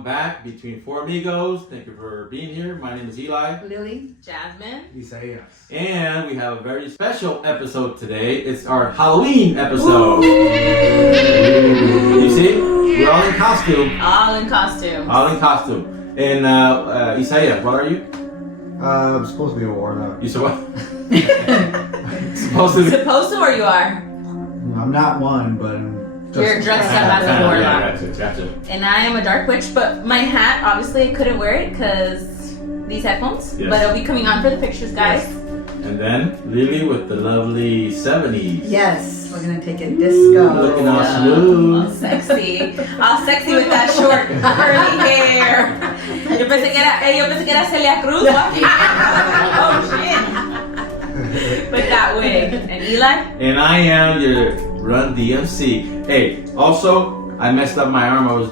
welcome back. Between Four Amigos. Thank you for being here. My name is Eli. Lily. Jasmine. Isaiah. And we have a very special episode today. It's our Halloween episode. You see? We're all in costume. All in costume. All in costume. And Isaiah, what are you? I'm supposed to be a warlock. You said what? Supposed to be. Supposed to or you are? I'm not one, but I'm just... You're dressed up as a warlock. Yeah, gotcha. And I am a dark witch, but my hat, obviously I couldn't wear it because these headphones. Yes. But it'll be coming on for the pictures, guys. And then Lily with the lovely 70s. Yes, we're gonna take a disco. Looking all All smooth. sexy. All sexy with that short curly hair. Yo pensé que era Celia Cruz walking. Oh shit. With that wig. And Eli? And I am your Run DMC. Hey, also, I messed up my arm. I was,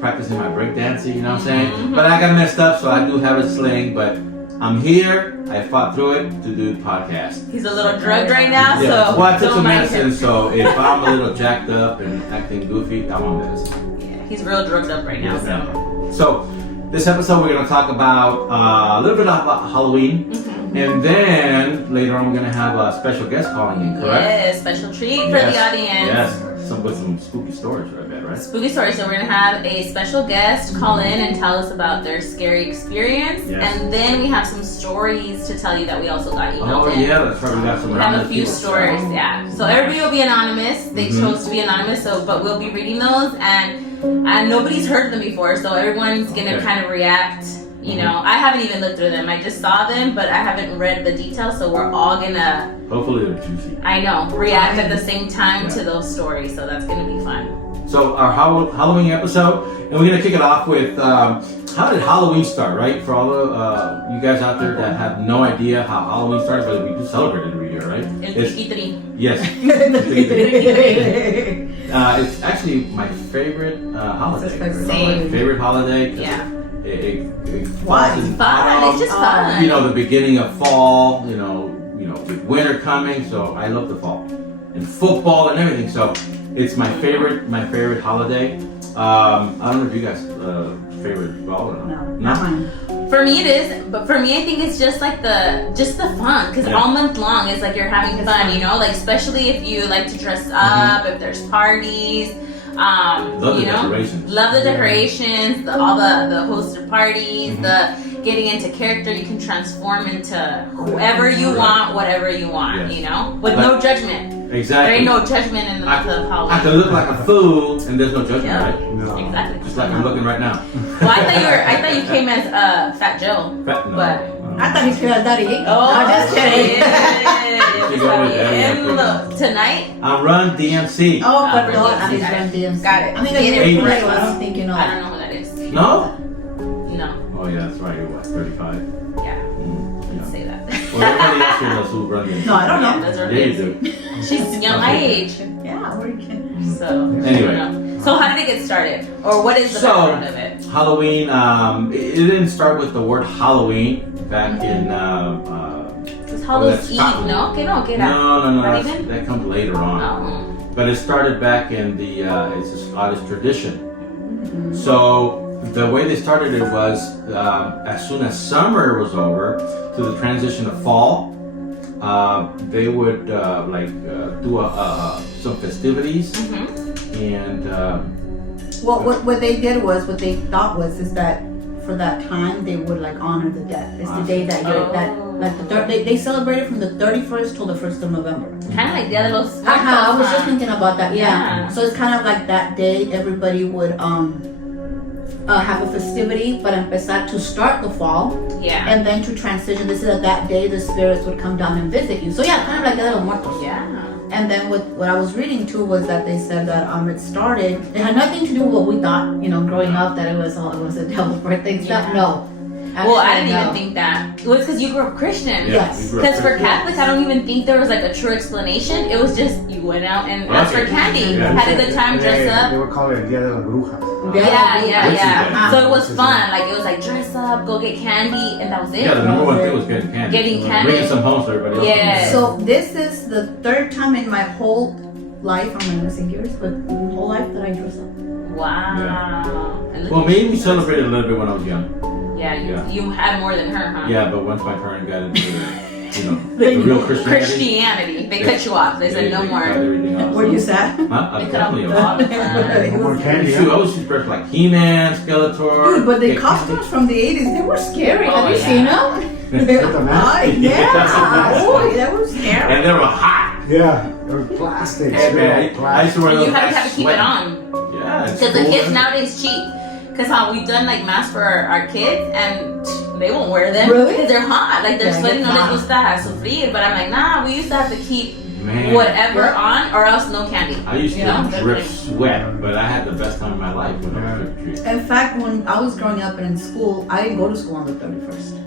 practicing my breakdancing, you know what I'm saying? Mm-hmm. But I got messed up, so I do have a sling, but I'm here. I fought through it to do the podcast. He's a little drugged right now, Yeah. so Well, I took don't some mind him. medicine, so if I'm a little jacked up and acting goofy, I'm on medicine. Yeah, he's real drugged up right now, Yes, so. ma'am. So, this episode we're going to talk about a little bit about Halloween. Mm-hmm. And then later on we're going to have a special guest calling in, correct? Yes, special treat for the audience. Yes, with some spooky stories, I bet, right? Spooky story. So we're gonna have a special guest call in and tell us about their scary experience, Yes. and then we have some stories to tell you that we also got emailed Oh in. yeah, that's right. We got some. We have a anonymous few people. stories, yeah. So everybody will be anonymous. They Mhm. chose to be anonymous, but we'll be reading those, and nobody's heard them before, so everyone's gonna Okay. kind of react. You know, I haven't even looked through them. I just saw them, but I haven't read the details, so we're all gonna, Hopefully they're juicy. I know, react at the same time Yeah. to those stories, so that's gonna be fun. So our Halloween episode, and we're gonna kick it off with how did Halloween start, right? For all the you guys out there that have no idea how Halloween started, but we do celebrate it every year, right? El It's- Tiki Yes. It's actually my favorite holiday. It's his favorite Same. holiday. Favorite holiday. 'Cause Yeah. It Why? falls in Fun. It's just fun. the beginning of fall, with winter coming, so I love the fall. And football and everything, so it's my favorite holiday. I don't know if you guys favorite fall or No, not. not mine. For me it is, but for me I think it's just like the fun, because Yeah. all month long it's like you're having It's fun, fun. like especially if you like to dress up, if there's parties, Love the decorations. love the decorations, all the hosted parties, Mhm. the getting into character. You can transform into whoever you Right. want, whatever you want, Yes. with But- no judgment. Exactly. There ain't no judgment in the month of I can Halloween. look like a fool, and there's no judgment, Yeah. right? No. Exactly. Just like I'm looking right now. Well, I thought you came as Fat Joe. Fat- no. But- I thought he was Daddy Yankee. Oh, No, just kidding. She go with Daddy And Yankee. look, tonight, I'm Run DMC. Oh, but Run no, DMC, he's got it. Run DMC. Got it. I mean, Get you're it for right. real. I don't think you know I that. don't know who that is. No? No. Oh yeah, that's right. You're what, 35? Yeah, Yeah. let's say that. Well, everybody else here knows who Run DMC. No, I don't know. Yeah, those are Yeah, you his. do. She's young my age. Yeah, where you can. So, Anyway. I don't know. So how did it get started? Or what is the So- background of it? Halloween, it didn't start with the word Halloween back in, It's Halloween that's Eve, Scotland. no? Que no, que era? no, Not that's- even? that comes later on. Oh. But it started back in it's a Scottish tradition. So the way they started it was as soon as summer was over to the transition of fall, they would do some festivities Mm-hmm. and Well, what they did was, what they thought was, is that for that time they would like honor the dead. It's the day that you're they celebrated from the 31st till the 1st of November. Kind of like Dia de los Muertos. I was just huh? thinking about that. Yeah. Yeah. So it's kind of like that day everybody would have a festivity, but empezar to start the fall, Yeah. and then to transition. This is that day the spirits would come down and visit you. So yeah, kind of like Dia de los Muertos. Yeah. And then what I was reading too was that they said that it started. It had nothing to do with what we thought, growing up, that it was a devil's birthday and stuff. Yeah. No. Well, I Actually, didn't no. even think that. It was because you grew up Christian. yeah, Yes. we grew up Because for Christian. Catholics, I don't even think there was like a true explanation. It was just you went out and asked for candy, Yeah. had a good time, dress They up. would call it Dia de las Brujas. Yeah. Yeah. So it was fun. Like it was like dress up, go get candy, and that was it. Yeah, the number one thing was getting candy. Getting candy. Bringing some home so everybody else. Yes. So this is the third time in my whole life, I'm not gonna say years, but whole life that I dress up. Wow. And look Well, maybe we celebrated a little bit when I was young. Yeah, Yeah. you had more than her, huh? Yeah, but once my parents got into the real Christianity, Christianity. They cut you off. They said no cut more. everything off. Were you sad? Huh? They I'm cut off definitely a lot of No more fun. candy. Shoot, I was just dressed like He-Man, Skeletor. Dude, but the Get costumes from the 80s, they were scary. Oh, Have you yeah. seen them? With the mask? Yeah. Boy, that was scary. And they were hot. Yeah, they're plastic. Hey, man, I used to wear And those. you have guys to keep it sweating. on. Yeah, it's Because the cool, kids man. nowadays cheat. Because we've done like masks for our kids and they won't wear them. Really? Because they're hot. Like they're Yeah, sweating. it's No les hot. gusta sufrir. But I'm like, nah, we used to have to keep Man, whatever on or else no candy. I used to You know? drip sweat, but I had the best time of my life when I was trick-or-treating. In fact, when I was growing up and in school, I didn't go to school on the 31st.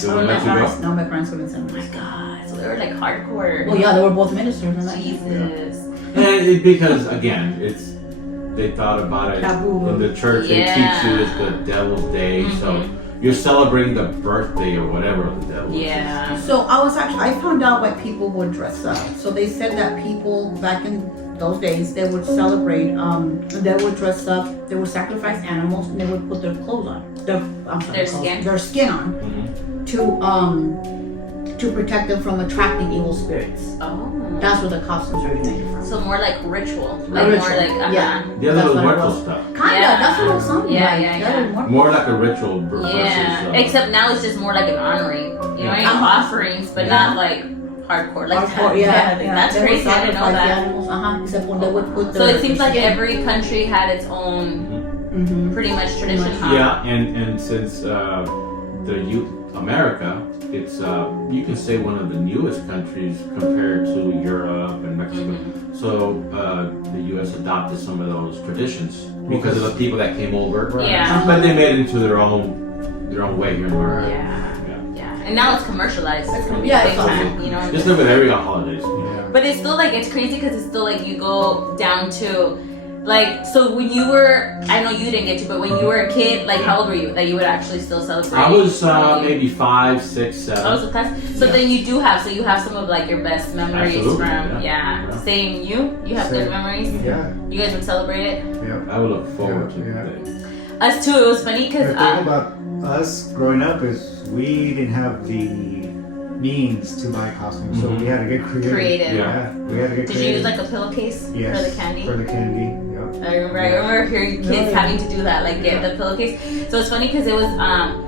They wouldn't let you go? No, my parents wouldn't send Oh me. my god. So they were like hardcore. Well, yeah, they were both ministers. And Jesus. Because again, they thought about it Taboo. in the church. Yeah. They teach you it's the devil's day, so you're celebrating the birthday or whatever of the devil. Yeah. So I found out why people would dress up. So they said that people back in those days, they would celebrate, they would dress up, they would sacrifice animals, and they would put their clothes on. Their skin on to protect them from attracting evil spirits. Oh. That's where the costumes originated from. So more like ritual. Like Ritual. more like Yeah. The That's other what it muerto was. stuff. Kinda, Yeah. that's what it sounded Yeah, like. yeah, That yeah. was more- More like a ritual versus. Yeah. Except now it's just more like an honoring. You know, Yeah. you have offerings, but not like hardcore. Like Hardcore, yeah. That's They would crazy. I didn't know sacrifice the that. animals, except when they would put So their it seems like skin. every country had its own Mhm. pretty much tradition, huh? Yeah, and since America, it's you can say one of the newest countries compared to Europe and Mexico. Mm-hmm. So the U.S. adopted some of those traditions because of the people that came over. Yeah. But they made it into their own way here in America. Yeah. And now it's commercialized. It's gonna be Yeah, big it's awesome. time, you know. Just live with every holidays. Yeah. But it's still like it's crazy because it's still like you go down to like so when you were I know you didn't get to but when you were a kid like how old were you that you would actually still celebrate? I was maybe 5, 6, 7. Oh, so that's so Yeah. then you do have so you have some of like your best memories Absolutely, from yeah. Same you have good Same. memories. Yeah. You guys would celebrate it. Yeah. I would look forward to Yeah. the day. Us too. It was funny The because thing about us growing up is we didn't have the means to buy costumes, so we had to get creative. creative. Yeah. We had to get Did creative. you use like a pillowcase Yes, for the candy? For the candy, yeah. I remember hearing kids having to do that, like get the pillowcase. So it's funny because it was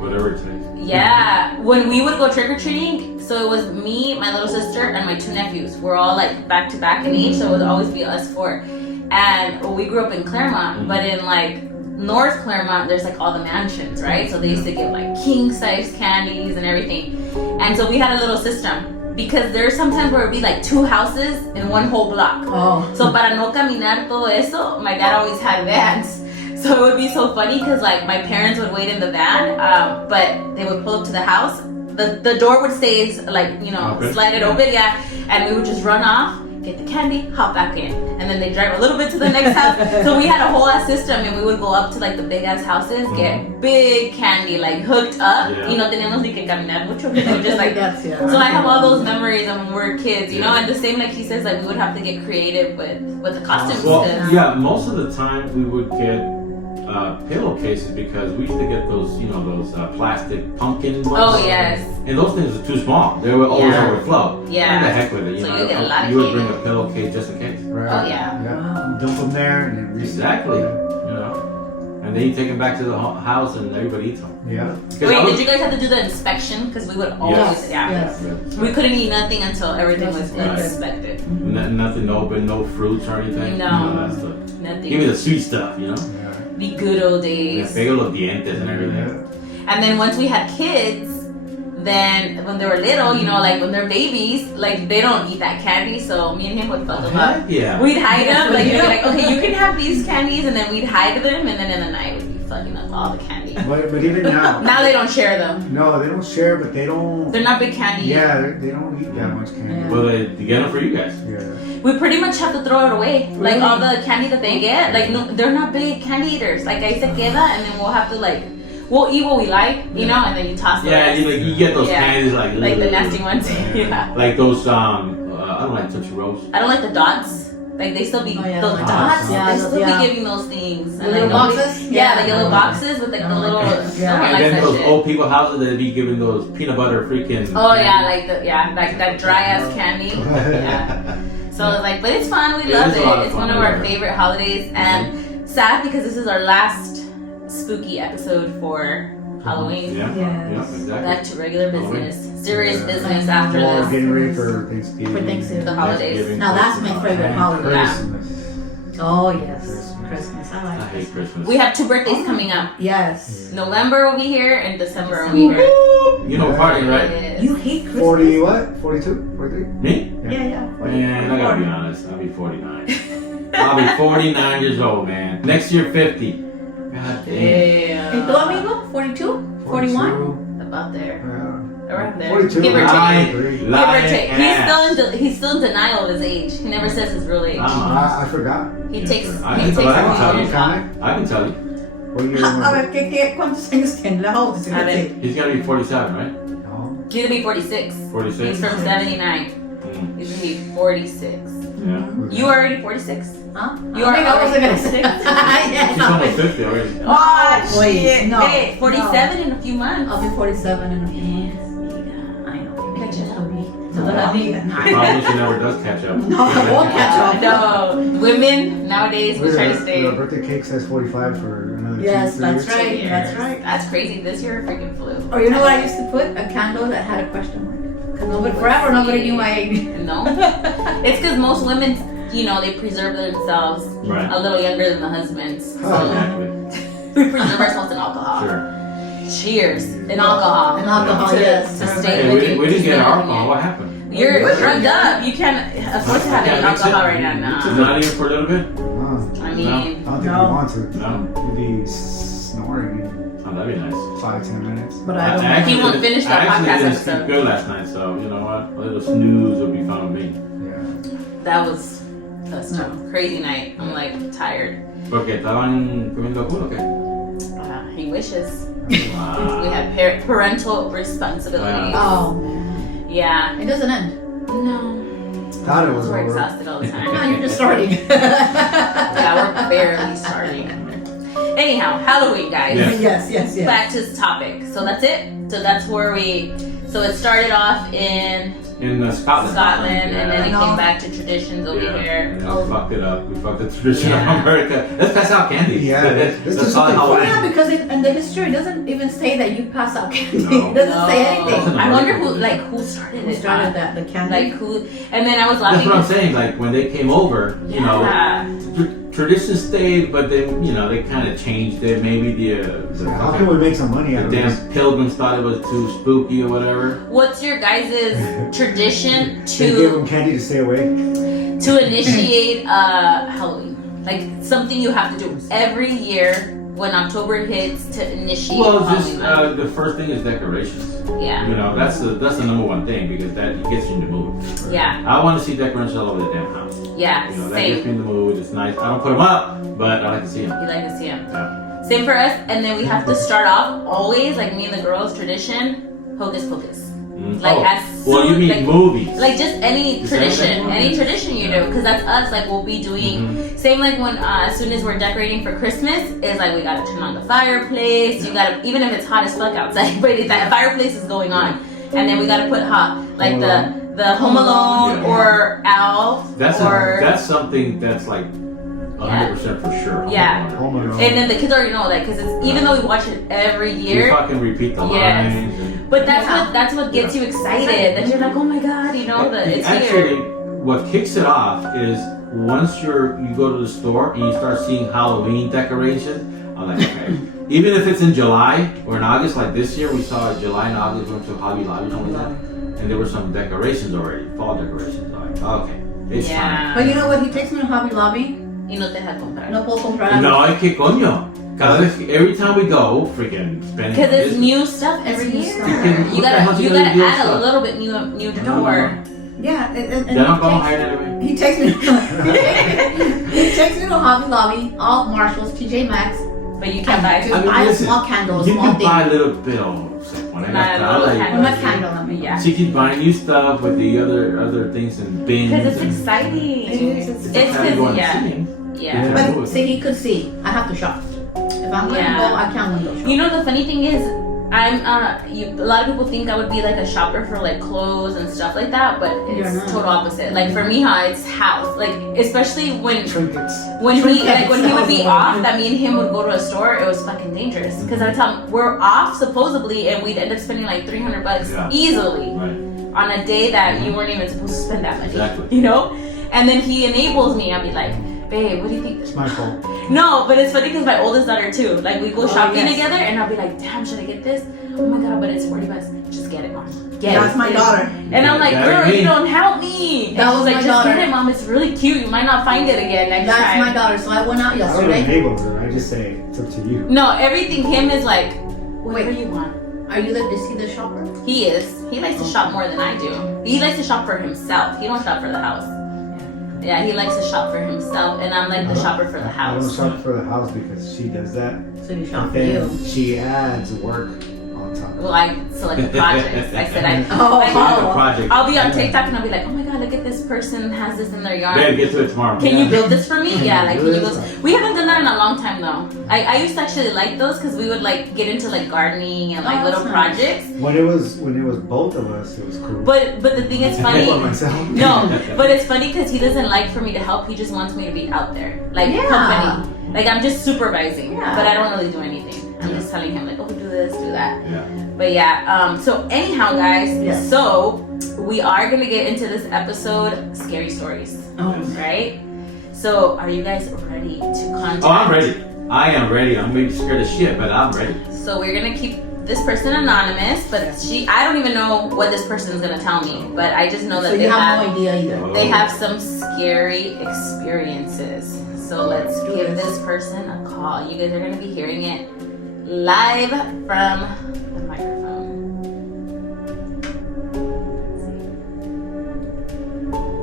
Whatever it takes. yeah, when we would go trick or treating, so it was me, my little sister, and my 2 nephews. We're all like back to back in age, so it would always be us 4. And we grew up in Claremont, but in like North Claremont, there's like all the mansions, right? So they used to give like king size candies and everything. And so we had a little system because there's sometimes where it'd be like 2 houses in one whole block. Oh. So para no caminar todo eso, my dad always had vans. So it would be so funny because like my parents would wait in the van, but they would pull up to the house. The door would stay like, you know, Open. slide it open, yeah. And we would just run off, get the candy, hop back in. And then they drive a little bit to the next house. So we had a whole ass system and we would go up to like the big ass houses, get big candy, like hooked up. Yeah. Y no teníamos ni que caminar mucho. We would just like That's, yeah. so I have all those memories of when we were kids, you know, and the same like he says, like we would have to get creative with the costumes. Well, 'cause- yeah, most of the time we would get pillowcases because we used to get those, you know, those plastic pumpkin ones. Oh yes, And those things are too small. They would always Yeah. overflow. Yeah. What the heck with it? So know, you get a lot of you would candy. bring a pillowcase just in case. Right. Oh, yeah. Yeah. Dump them there and then Exactly. You know. And then you take them back to the house and everybody eats them. Yeah. Because wait, I did was- you guys have to do the inspection? Because we would always, Yes. yeah. Yes. We couldn't eat nothing until everything was Right. inspected. Nothing open, no fruits or anything. No. None of that stuff. Nothing. Give me the sweet stuff, you know? Yeah. The good old Yeah, days. pega los dientes and everything. Yeah. And then once we had kids, then when they were little, you know, like when they're babies, like they don't eat that candy. So me and him would fuck them up. Heck yeah. We'd hide them, like, you'd be like, okay, you can have these candies, and then we'd hide them, and then in the night we'd be fucking up all the candy. But even now. Now they don't share them. No, they don't share, but they don't. They're not big candy. Yeah, they don't eat that much candy. Yeah. Well, they get them for you guys. Yeah. We pretty much have to throw it away. Like Really? all the candy that they get, like no, they're not big candy eaters. Like ahí se queda, and then we'll have to like, we'll eat what we like, you know, and then you toss the Yeah, rest. you get those Yeah. candies like Like the ugh. nasty ones. Yeah. Like those I don't like Tootsie Rolls. I don't like the dots. Like they still be Oh, yeah, those like dots. yeah, They still yeah. be giving those things. The And little nobody- boxes? Yeah, the Yeah. yellow boxes with like the little. Yeah. No one And likes then that those shit. old people houses that be giving those peanut butter freaking. Oh yeah, like that dry ass candy. Yeah. So it's like, but it's fun. We It love is a lot it. of It's fun, one of I our love it. favorite holidays, and sad because this is our last spooky episode for Halloween. Yeah, Yes. yeah, exactly. Back to regular Halloween. business, serious Yeah. business after Or this. getting ready for Thanksgiving. For Thanksgiving. The holidays. Thanksgiving, Now that's my Christmas. favorite And holiday. Christmas. Oh yes, Christmas. Christmas. I like I hate Christmas. Christmas. We have 2 birthdays coming up. Yes. November will be here, and December will be here. You know, party, right? Yes. You hate Christmas. 40 what? 42? 43? Me? Yeah, yeah. Man, I gotta be honest. I'll be 49. I'll be 49 years old, man. Next year, 50. God damn. And tu Damn. amigo? 42? 41? 42? About there. Yeah. Around there. 42. Give or take. Lying, Give or lying take. ass. He's still in denial of his age. He never says his real age. I forgot. He Yes, takes. sir. He I takes. can tell a you. while. Count I can tell you. What year A was ver, ¿cuántos años tiene? How old is he? A ver. He's gotta be 47, right? it? No. He's gonna be 46. 46? He's from 79. Mm, He's gonna be 46. yeah. You already 46? Huh? You are I wasn't gonna already say. 46? Yeah, She's no. almost 50 already. Oh Wait, shit! no, Hey, 47 in a few months. I'll be 47 in a few months. I know. Catch up. So the amiga. Probably she never does catch up. No, I won't catch up. No, women nowadays we try to stay. The birthday cake says 45 for another Yes, 2-3 that's years. right. Years. That's right. That's crazy. This year freaking flew. Or you know what I used to put? A candle that had a question mark. Because nobody, forever nobody knew my age. No, it's because most women, you know, they preserve themselves Right. a little younger than the husbands. So Exactly. we preserve ourselves in alcohol. Sure. Cheers in alcohol. In alcohol, To- yes. To stay Hey, with we you. didn't to get stay our with you. alcohol. What happened? You're drugged up. You can't afford to have any Can't mix it? alcohol right now. No. Not even for a little bit? No, I I mean, don't think No. you want to. No. You'd be snoring in Oh, that'd be nice. 5-10 minutes. But I don't. actually He won't didn't- finish the I actually podcast didn't sleep episode. good last night, so you know what? A little snooze would be fun with me. Yeah. that was a crazy night. I'm like tired. Porque estaban comiendo culo, ¿qué? He wishes. Wow. We had parental responsibilities. Oh, man. Yeah. It doesn't end. No. Thought it was We're over. exhausted all the time. No, you're just starting. Yeah, we're barely starting. Anyhow, Halloween, guys. Yeah. Yes. Back to this topic. So that's it. So that's where so it started off in In Scotland. Scotland, and then it Yeah. came back to traditions over Yeah. here. And we fucked it up. We fucked the tradition Yeah. of America. Let's pass out candy. Yeah, let's do That's all something how Oh it yeah, is. because in the history it doesn't even say that you pass out candy. No. It doesn't say anything. I wonder who started Who it. started that? The candy. Like who? And then I was That's laughing. what I'm saying. Like when they came over, you know, Yeah. tradition stayed, but then you know they kind of changed it. Maybe the How can we make some money out the of this? damn pilgrims thought it was too spooky or whatever. What's your guys' tradition They give them candy to stay awake. to initiate Halloween? Like something you have to do every year when October hits to initiate Well, Halloween. just the first thing is decorations. Yeah. You know, that's the number one thing because that gets you in the mood. Yeah. I want to see decorations all over the damn house. Yeah. You know, that gets Same. me in the mood. It's nice. I don't put them up, but I like to see them. You like to see them. Yeah. Same for us. And then we have to start off always, like me and the girls, tradition, hocus pocus. Mm. Like Oh, as well, you soon- mean like, movies? Like just any Just tradition, anything? any tradition you do, because that's us. Like we'll be doing Mhm. same like when as soon as we're decorating for Christmas, it's like we gotta turn on the fireplace. You gotta even if it's hot as fuck outside, but if that fireplace is going on, and then we gotta put hot like the Home Alone Yeah. or Owl That's or that's something that's like 100% for sure. Yeah. Home Alone. and then the kids already know that because it's even though we watch it every You year. fucking repeat the Yes. lines. And But Yeah. that's what gets you excited. That you're like, oh my god, you know that it's Actually, here. what kicks it off is once you go to the store and you start seeing Halloween decorations. I'm like, okay. Even if it's in July or in August, like this year, we saw July and August went to Hobby Lobby or something like that, and there were some decorations already, fall decorations. I'm like, okay, it's Yeah. But you know what? He takes me to Hobby Lobby. Y no te deja comprar. No puedo comprar. fine. No, es que coño. Every time we go, freaking spend. Because it's new stuff every It's new year. stuff. You What the hell's gotta he gonna do with add a stuff? little bit new No, decor. Yeah, and Ya no vamos a ir anyway. he takes me. He takes me to Hobby Lobby, all Marshalls, TJ Maxx, But you can't buy. I buy a small candle, a you small can buy a thing. little bit of se pone Not a gastar, little like, candle. Una candle, I mean. Yeah. She keeps buying you stuff with the other things and bins. Because it's and exciting. It's It's how you go and yeah. see. Yeah. But see, he could see. I have to shop. If I'm gonna Yeah. go, I can't window shop. You know the funny thing is, I'm a lot of people think I would be like a shopper for like clothes and stuff like that, but You're it's not. total opposite. Like for me, it's house. Like especially when Trinkets. when he Trinkets. when he would be off, that me and him would go to a store. It was fucking dangerous because I tell him we're off supposedly, and we'd end up spending like $300 Yeah. easily Right. on a day that you weren't even supposed to spend that money. Exactly. You know, and then he enables me. I'll be like, babe, what do you think? It's my fault. No, but it's funny because my oldest daughter too. Like we go shopping yes. together, and I'll be like, "Damn, should I get this? Oh my god, but it's $40. Just get it, mom. Get it." That's my daughter. And I'm like, That "Girl, me. you don't help me." And That she's was like, my "Just daughter. get it, mom. It's really cute. You might not find it again next That's time." my daughter. So I went out I don't yesterday. enable her. I just say it's up to you. No, everything him is like, whatever Wait. you want. Are you the see the shopper? He is. He likes to shop more than I do. He likes to shop for himself. He don't shop for the house. Yeah, he likes to shop for himself, and I'm like the shopper for the I don't house. shop for the house because she does that. So you shop And for then you. she adds work on top. Well, I select the projects. I said Oh, like, The project. I'll be on TikTok and I'll be like, oh my god, look at this person has this in their yard. Babe, get to it tomorrow. Can you build this for me? Yeah, like can you build? Really? We haven't done that in a long time though. I used to actually like those because we would like get into like gardening and like Oh, little that's nice. projects. When it was both of us, it was cool. But the thing is I funny. for myself. No, but it's funny because he doesn't like for me to help. He just wants me to be out there, like Yeah. company. Like I'm just supervising, Yeah. but I don't really do anything. I'm just telling him like, oh, do this, do that. Yeah. But yeah, so anyhow, guys, Yes. so we are gonna get into this episode, scary stories, Oh. right? So are you guys ready to contact? Oh, I'm ready. I am ready. I'm maybe scared of shit, but I'm ready. So we're gonna keep this person anonymous, but I don't even know what this person is gonna tell me, but I just know that So they you have have no idea either. they have some scary experiences. So let's do give this. this person a call. You guys are gonna be hearing it live from the microphone.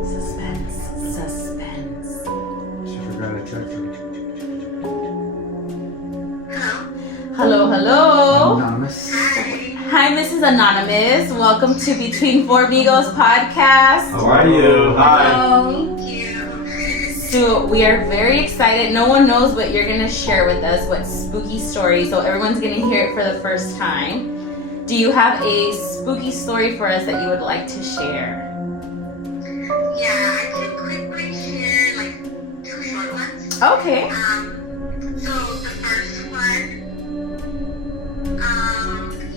Suspense. She forgot a check. Hello, hello. Anonymous. Hi, Mrs. Anonymous. Welcome to Between 4migos podcast. How are you? Hi. So we are very excited. No one knows what you're gonna share with us, what spooky story. So everyone's gonna hear it for the first time. Do you have a spooky story for us that you would like to share? Yeah, I can quickly share like 2 short ones. Okay. So the first one,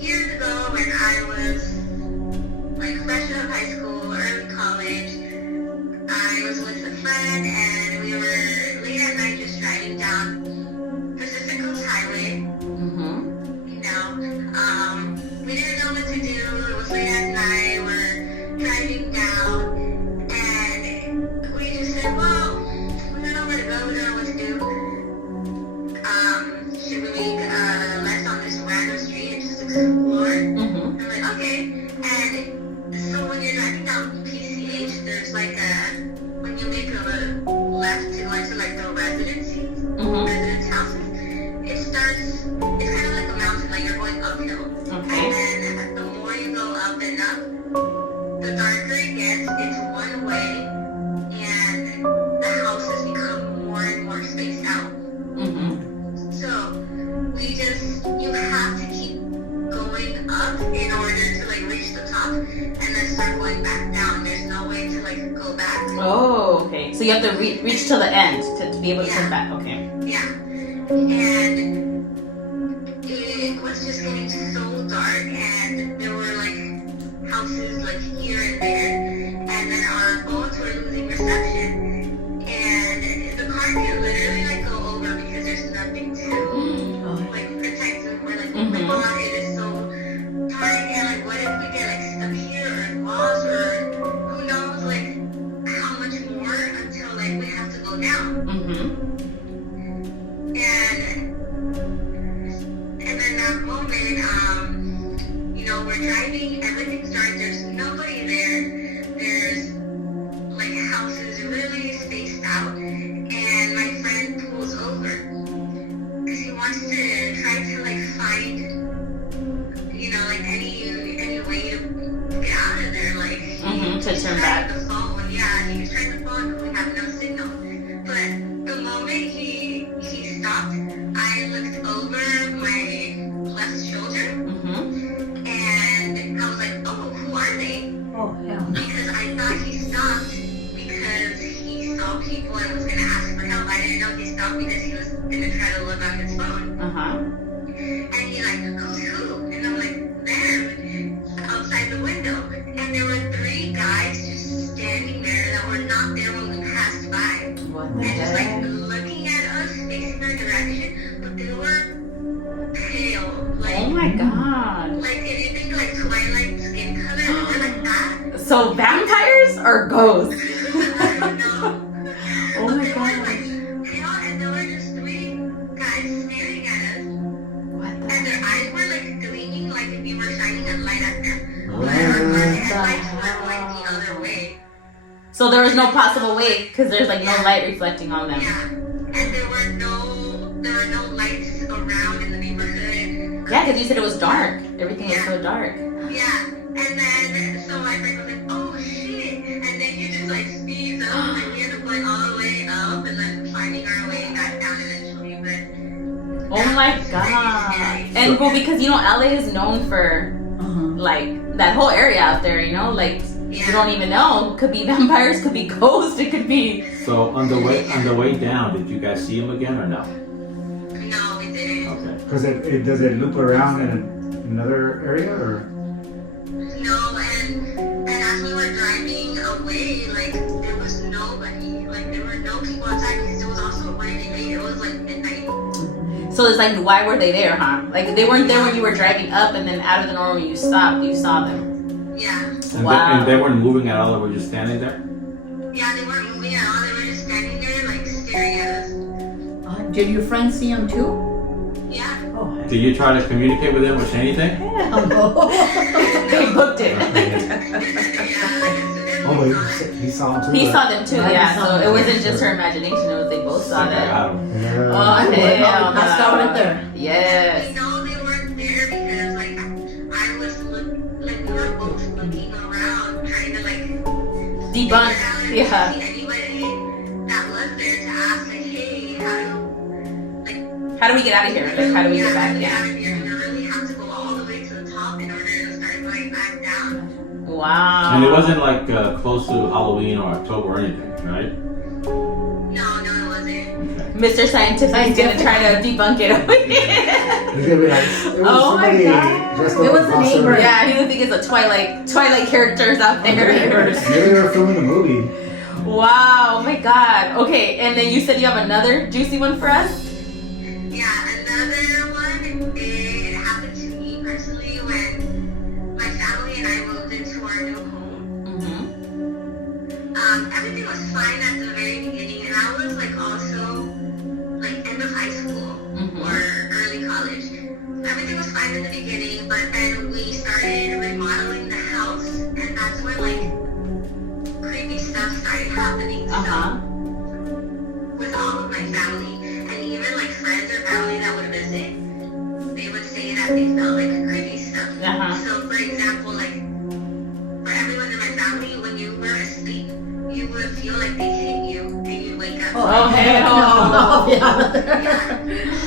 years ago when I was like fresh out of high school, early college, I was with a friend and we were late at night just driving down Pacific Coast Highway. Mm-hmm. You know, we didn't know what to do. It was late at night. We're driving down, and we just said, "Well, we don't know where to go. We don't know what to do. Should we make a left on this random street and just explore?" Mm-hmm. I'm like, "Okay." And so when you're driving down PCH, there's like when you make a left to go into like the residencies. Mm-hmm. Residence houses, it's kind of like a mountain, like you're going uphill. Okay. And then the more you go up and up, the darker it gets. It's one way, and the houses become more and more spaced out. Mm-hmm. So you have to keep going up in order to like reach the top, and then start going back down. There's no way to like go back. Oh, okay. So you have to reach till the end to be able to Yeah. turn back. Okay. Yeah. And it was just getting so dark, and there were like houses like here and there, and then our phones were losing reception, and the car can literally like go over because there's nothing to like protect them. We're like, oh my Mhm. god, it is so dark, and like what if we get like stuck here or lost, or who knows like how much more until like we have to go down. Mm-hmm. And then that moment, we're driving, everything's dark, there's nobody there, I know he stopped because he was gonna try to look on his phone. Uh-huh. And he like, who's who? And I'm like, them, outside the window. And there were 3 guys just standing there that were not there when we passed by. What the And just like heck? looking at us, facing our direction, but they were pale. Like, Oh my god. like if you think like Twilight skin color, they're like that. So vampires or ghosts? I don't know. Oh But my they were god. like pale, and there were just 3 guys staring at us. What the And their heck? eyes were like gleaming like if we were shining a light at them. What? But our headlights were like the other way. So there was no possible way because there's like no light reflecting on them. Yeah. And there were no lights around in the neighborhood. Yeah, because you said it was dark. Everything was so dark. Yeah. And then so my friend was like, oh shit. And then he just like speeds up and we ended up going all the way up and then finding our way back down eventually. But Oh my god. And well, because you know LA is known for like that whole area out there, you know, like you don't even know. Could be vampires, could be ghosts, it could be. So on the way down, did you guys see him again or no? no, we didn't. Okay. Because does it loop around in another area or? No, and as we were driving away, like there was nobody, like there were no people outside because it was also really late. It was like midnight. So it's like, why were they there, huh? Like they weren't there when you were driving up, and then out of the normal when you stopped, you saw them. Yeah, And, Wow. and they weren't moving at all, they were just standing there? yeah, they weren't moving at all. They were just standing there, like staring at us. Did your friend see him too? Yeah. Oh, Did you try to communicate with him or say anything? hell no. They booked it. Yeah, like as soon as Oh, we saw it. he saw him too. He saw them too, Right, yeah. he saw So them. it wasn't just her imagination; it was they both saw Like, I that. got him. Yeah. Oh I hell would. I'll stop no. right there. We Yes. know they weren't there because like I was like we were both looking around trying to like Debunk. figure out if Yeah. we see anybody that was there to ask like, hey, How do we get out of here? Like, how do we get how back? do we get Yeah. out of here? We really have to go all the way to the top in order to start going back down. Wow. And it wasn't like close to Halloween or October or anything, right? No, it wasn't. Okay. Mr. Scientific is gonna try to debunk it. He's gonna be like, it was Oh my somebody God. dressed up It was in a costume. neighbor. Yeah, he would think it's a Twilight characters out there. Maybe they were filming a movie. Wow, oh my god. Okay, and then you said you have another juicy one for us? Yeah, another one, it happened to me personally when my family and I moved into our new home. Mm-hmm. Everything was fine at the very beginning, and I was like also like end of high school or early college. Everything was fine in the beginning, but then we started remodeling the house, and that's when like creepy stuff started happening. Uh-huh. So with all of my family, and even like friends or family that would visit, they would say that they felt like creepy stuff. Uh-huh. So for example, like for everyone in my family, when you were asleep, you would feel like they hit you and you wake up. Oh, hell no. Yeah.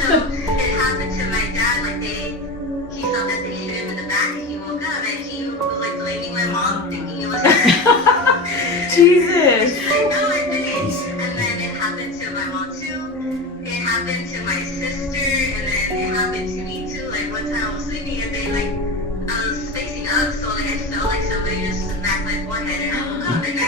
So it happened to my dad. Like he felt that they hit him in the back. He woke up and he was like blaming my mom, thinking it was her. Jesus. I know it didn't. And then it happened to my mom too. It happened to my sister, and then it happened to me too. Like one time I was sleeping and I was facing up, so like I felt like somebody just smacked my forehead, and I woke up and I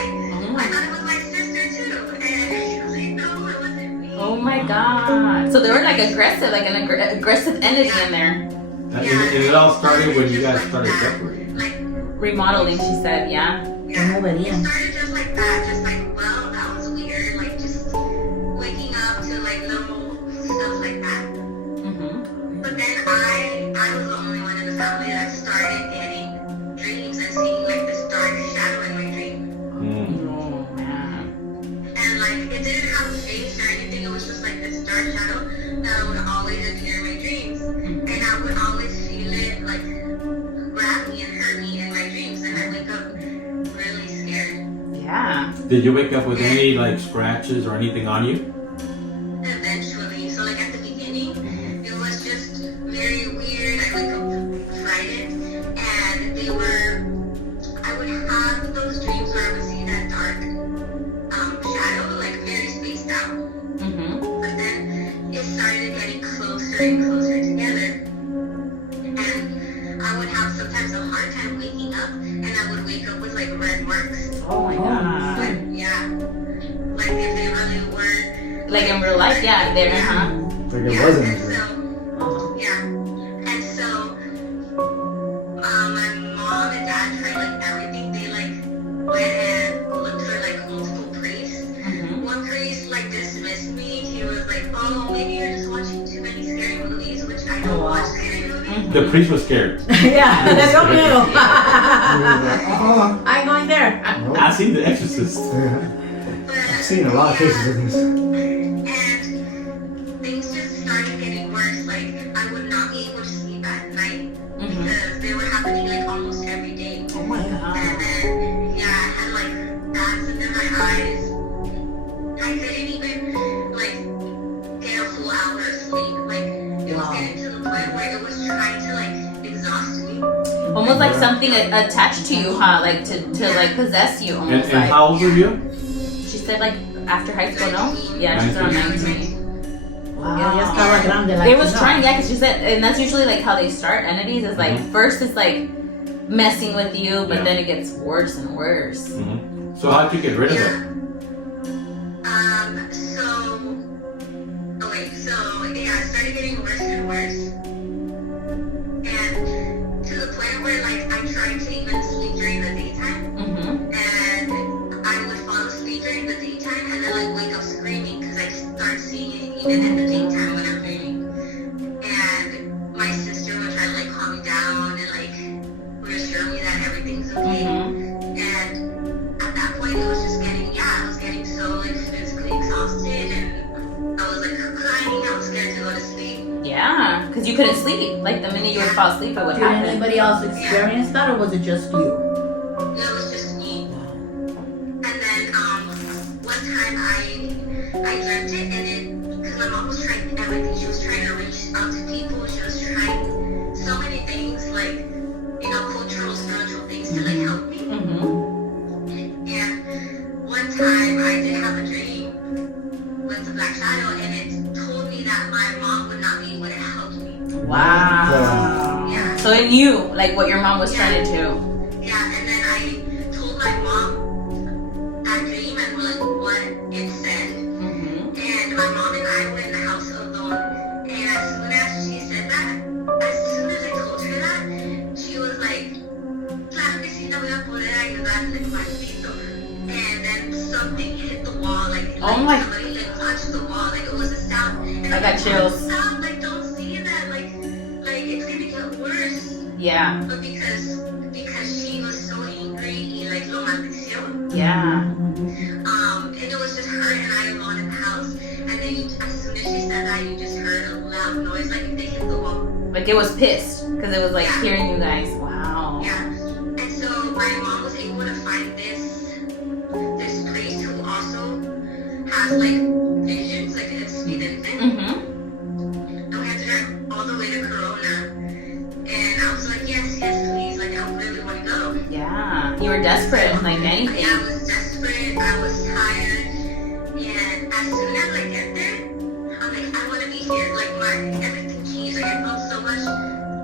thought it was my sister too. And she was like, no, it wasn't me. Oh my god. So they were like aggressive, like an aggressive energy in there. And it all started when you guys started decorating. Like, Remodeling, she said, yeah. yeah. Como It verían. started just like that, just like, well, that was weird. Like just waking up to like little stuff like that. Mm-hmm. But then I was the only one in the family that started getting dreams and seeing like this dark shadow in my dream. Mm. Oh man. And like it didn't have a face or anything, it was just like this dark shadow that would always appear in my dreams. And I would always feel it like grab me and hurt me in my dreams, and I wake up really scared. Yeah. Did you wake up with any like scratches or anything on you? Eventually, so like at the beginning, it was just very weird. I wake up frightened, and I would have those dreams where I would see that dark shadow, like very spaced out. Mm-hmm. getting closer together. And I would have sometimes a hard time waking up, and I would wake up with like red marks. Oh my god. But yeah, like if they really were. Like in real life, yeah, there, huh? Like it Yeah, wasn't. and so, yeah. And so, my mom and dad tried like everything. They like went and looked for like multiple priests. Mm-hmm. One priest like dismissed me. He was like, "Oh, maybe you're just watching too many scary movies," which I don't watch scary movies. The priest was scared. Yeah, that's no miedo. Oh, I ain't going there. no. I seen The Exorcist. But I've seen a lot of cases of this. and things just started getting worse. Like I would not be able to sleep at night Mm-hmm. because they were happening like almost every day. Oh my god. And then, yeah, I had like bags under my eyes. I couldn't even like get a full hour of sleep. Like it was getting to the point where it was trying to like exhaust me. Almost like something attached to you, huh? Like to like possess you, And, almost and like. how old were you? She said like after high school, no? Yeah, she's around 19. Ya estaba grande. Like, It was no. trying, yeah, because she said, and that's usually like how they start entities. Is like Mhm. first it's like messing with you, but Yeah. then it gets worse and worse. Mm-hmm. So how'd you get rid of it? So yeah, it started getting worse and worse. And to the point where like I tried to even sleep during the daytime. Mm-hmm. And I would fall asleep during the daytime and then like wake up screaming because I start seeing it even in the daytime when I'm dreaming. And my sister would try to like calm me down and like reassure me that everything's okay. Mm-hmm. And at that point it was just getting, I was getting so like physically exhausted and I was like crying, I was scared to go to sleep. Yeah, because you couldn't sleep. Like the minute you would fall asleep, it would Did happen. anybody else experience that, or was it just you? It was just me. And then one time I dreamt it and it, because my mom was trying everything. She was trying to reach out to people. She was trying so many things like, cultural, spiritual things to like help me. Mm-hmm. And one time I did have a dream with the black shadow and it told me that my mom would not be able to help me. Wow. Yeah. So it knew like what your mom was trying to do. Yeah, and then I told my mom that dream and like what it said. Mm-hmm. And my mom and I were in the house alone. And as soon as she said that, as soon as I told her that, she was like, claro que sí, no voy a poder ayudarte, maldito. And then something hit the wall, like Oh my- somebody like touched the wall, like it was a sound. And I got chills. Stop, like don't see that, like it's gonna get worse. Yeah. But because she was so angry, like lo maldició. Yeah. And it was just her and I alone in the house. And then as soon as she said that, you just heard a loud noise, like they hit the wall. Like it was pissed because it was like Yeah. hearing you guys. Wow. Yeah. And so my mom was able to find this priest who also has like visions, like it's vidente. Mm-hmm. And we had to drive all the way to Corona. And I was like, yes, please, like I really want to go. Yeah. You were desperate, like anything. Yeah, I was desperate, I was tired, and as soon as I get there, I'm like, I want to be here. Like everything changed. Like I felt so much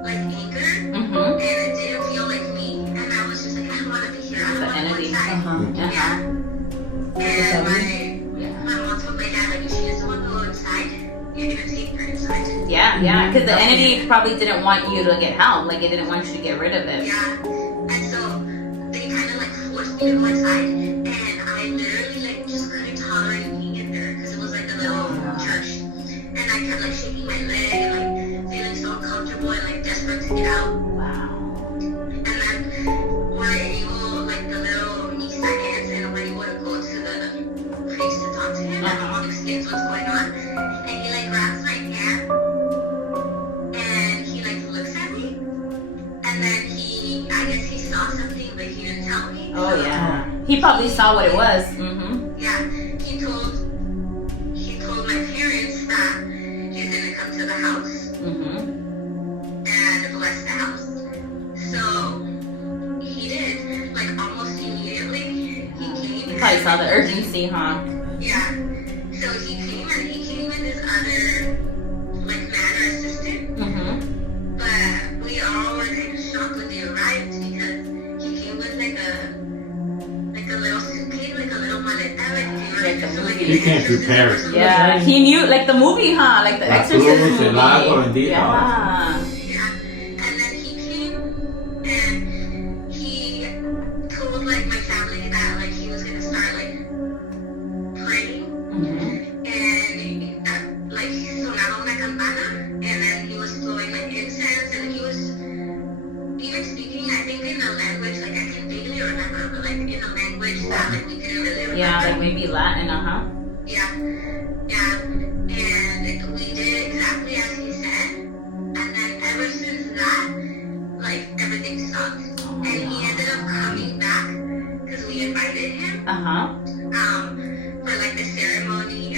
like anger, Mm-hmm. and it didn't feel like me. And I was just like, I want to be here. I The want to go energy. inside. Uh-huh. Yeah. Yeah. And Yeah. my mom told my dad like, if she doesn't want to go inside, you're gonna take her inside. Yeah, yeah, because the entity probably didn't want you to get help. Like it didn't want you to get rid of it. Yeah. And so they kind of like forced me to go inside, and I literally like just couldn't tolerate being in there because it was like a little church, and I kept like shaking my leg and like feeling so uncomfortable and like desperate to get out. Wow. And then we're able, like the little niece that is, and we're able to go to the priest to talk to him, and my mom explains what's going on, and he like grabs my hand, and he like looks at me, and then I guess he saw something, but he didn't tell me. Oh yeah. He probably saw what it was. Mm-hmm. Yeah, he told my parents that he's gonna come to the house Mm-hmm. and bless the house. So he did, like almost immediately. He came. You probably saw the urgency, huh? Yeah. So he came and he came in this other like manner as just like the movie. He came prepared. Yeah, he knew like the movie, huh? Like the La Exorcist Cruz, movie. el agua bendita. Yeah. Yeah. And then he came and he told like my family that like he was gonna start like praying. And like sonaba una campana, and then he was blowing like incense, and he was even speaking, I think, in a language like I can vaguely remember, but like in a language that like we couldn't really remember. Yeah, like maybe Latin, Yeah, yeah, and we did exactly as he said, and then ever since that, like everything stopped, and he ended up coming back because we invited him. For like the ceremony.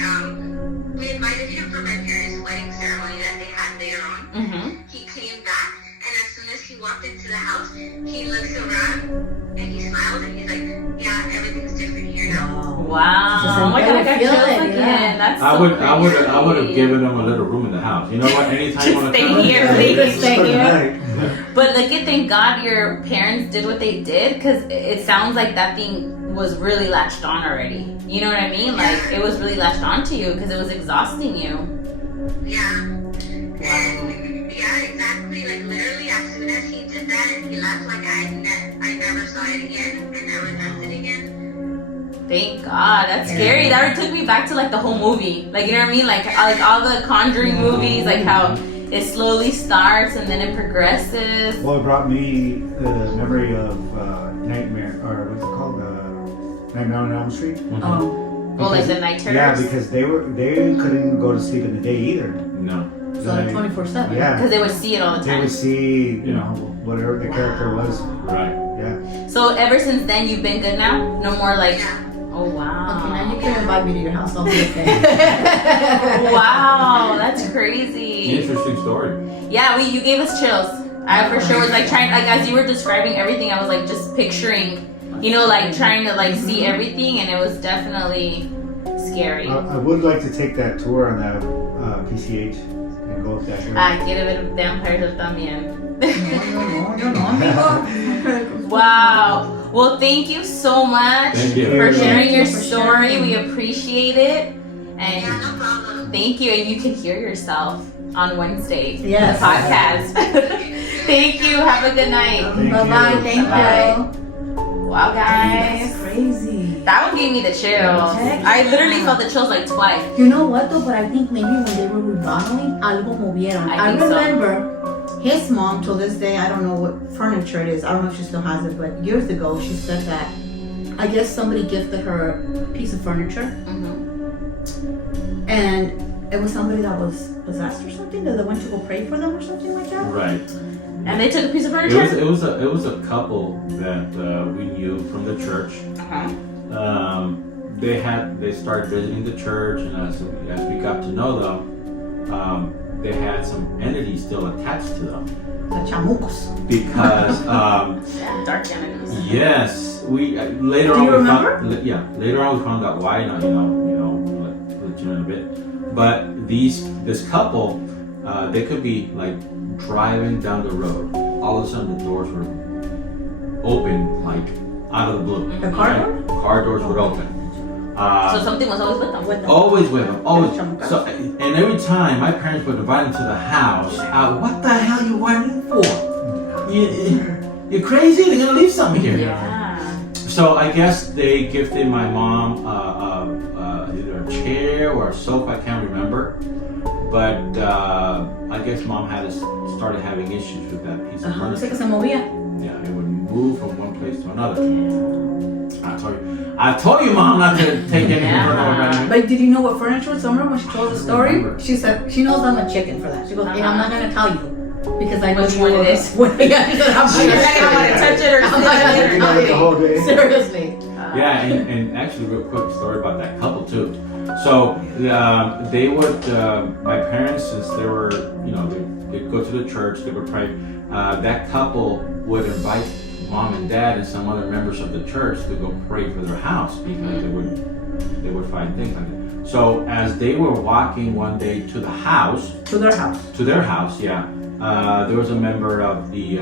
We invited him for my parents' wedding ceremony that they had later on. He came back, and as soon as he walked into the house, he looks around and he smiled and he's like, "Yeah, everything's different here now." Wow. Just Oh my god, I got feel chills it, again. yeah. That's I so would have crazy. given him a little room in the house. You know what? Anytime you Just want to stay come, here, stay please. Stay Spend the here. night. But like, thank God your parents did what they did, because it sounds like that thing was really latched on already. You know what I mean? Like, it was really latched on to you because it was exhausting you. Yeah. And yeah, exactly. Like literally, as soon as he did that and he left, like I never saw it again. I never left it again. Thank God. That's scary. That took me back to like the whole movie. Like, you know what I mean? Like all the Conjuring movies, like how it slowly starts and then it progresses. Well, it brought me the memory of Nightmare, or what's it called? Nightmare on Elm Street. Oh. Well, like the night terrors. Yeah, because they couldn't go to sleep in the day either. No. So like 24/7. Yeah. Because they would see it all the They time. would see, you know, whatever the character was. Right. Yeah. So ever since then, you've been good now? No more like, Yeah. oh wow. Okay, now you can invite me to your house. I'll be okay. Wow, that's crazy. Interesting story. Yeah, you gave us chills. I for sure was like trying, like as you were describing everything, I was like just picturing, you know, like trying to like see everything, and it was definitely scary. I would like to take that tour on that PCH and go up that way. Quiero ver vampires también. No, amigo. Wow. Well, thank you so much Thank you. for sharing your Thank you for story. sharing. We appreciate it, Yeah, and no problem. thank you. And you can hear yourself on Wednesday. Yes. The podcast. Thank you. Have a good night. Thank Bye bye. you. Thank Bye. you. Wow, guys. That's crazy. That one gave me the chills. Heck I literally yeah. felt the chills like twice. You know what though? But I think maybe when they were remodeling, algo movieron. I I think so. remember his mom till this day. I don't know what furniture it is. I don't know if she still has it, but years ago she said that I guess somebody gifted her a piece of furniture, and it was somebody that was possessed or something. That they went to go pray for them or something like that. Right. And they took a piece of It furniture? was a couple that we knew from the church. They started visiting the church, and as we got to know them, they had some entities still attached to them The chamucos. because Yeah, dark enemies. yes, we later Do on you we remember? found later on we found out why. Let you know in a bit. But this couple, they could be like driving down the road. All of a sudden the doors were open, like out of the blue. The car Right? Car doors would open. So something was always with them. With them. Always with them, always. Chamucas. So, and every time my parents would invite them to the house, what the hell you inviting for? You're crazy? They're gonna leave something here. Yeah. So I guess they gifted my mom either a chair or a sofa. I can't remember, but I guess mom started having issues with that piece of Ajá. Dice que furniture. se movía. Yeah, it would move from one place to another. I told you, mom, not to take anything from nobody. But did you know what furniture was? Remember when she told the story? remember. She said she knows I'm a chicken for that. She goes, "Hey, I'm not gonna tell you because I know Which you one will." it is. Yeah, she said, I'm You're not gonna want to touch it or I'm not sit gonna in tell it. The whole day. you. Seriously. Yeah, and actually, real quick story about that couple too. So they would, my parents, since they were, they'd go to the church, they would pray. That couple would invite mom and dad and some other members of the church to go pray for their house because they would find things like that. So as they were walking one day to the house, To their house. to their house, yeah. There was a member of the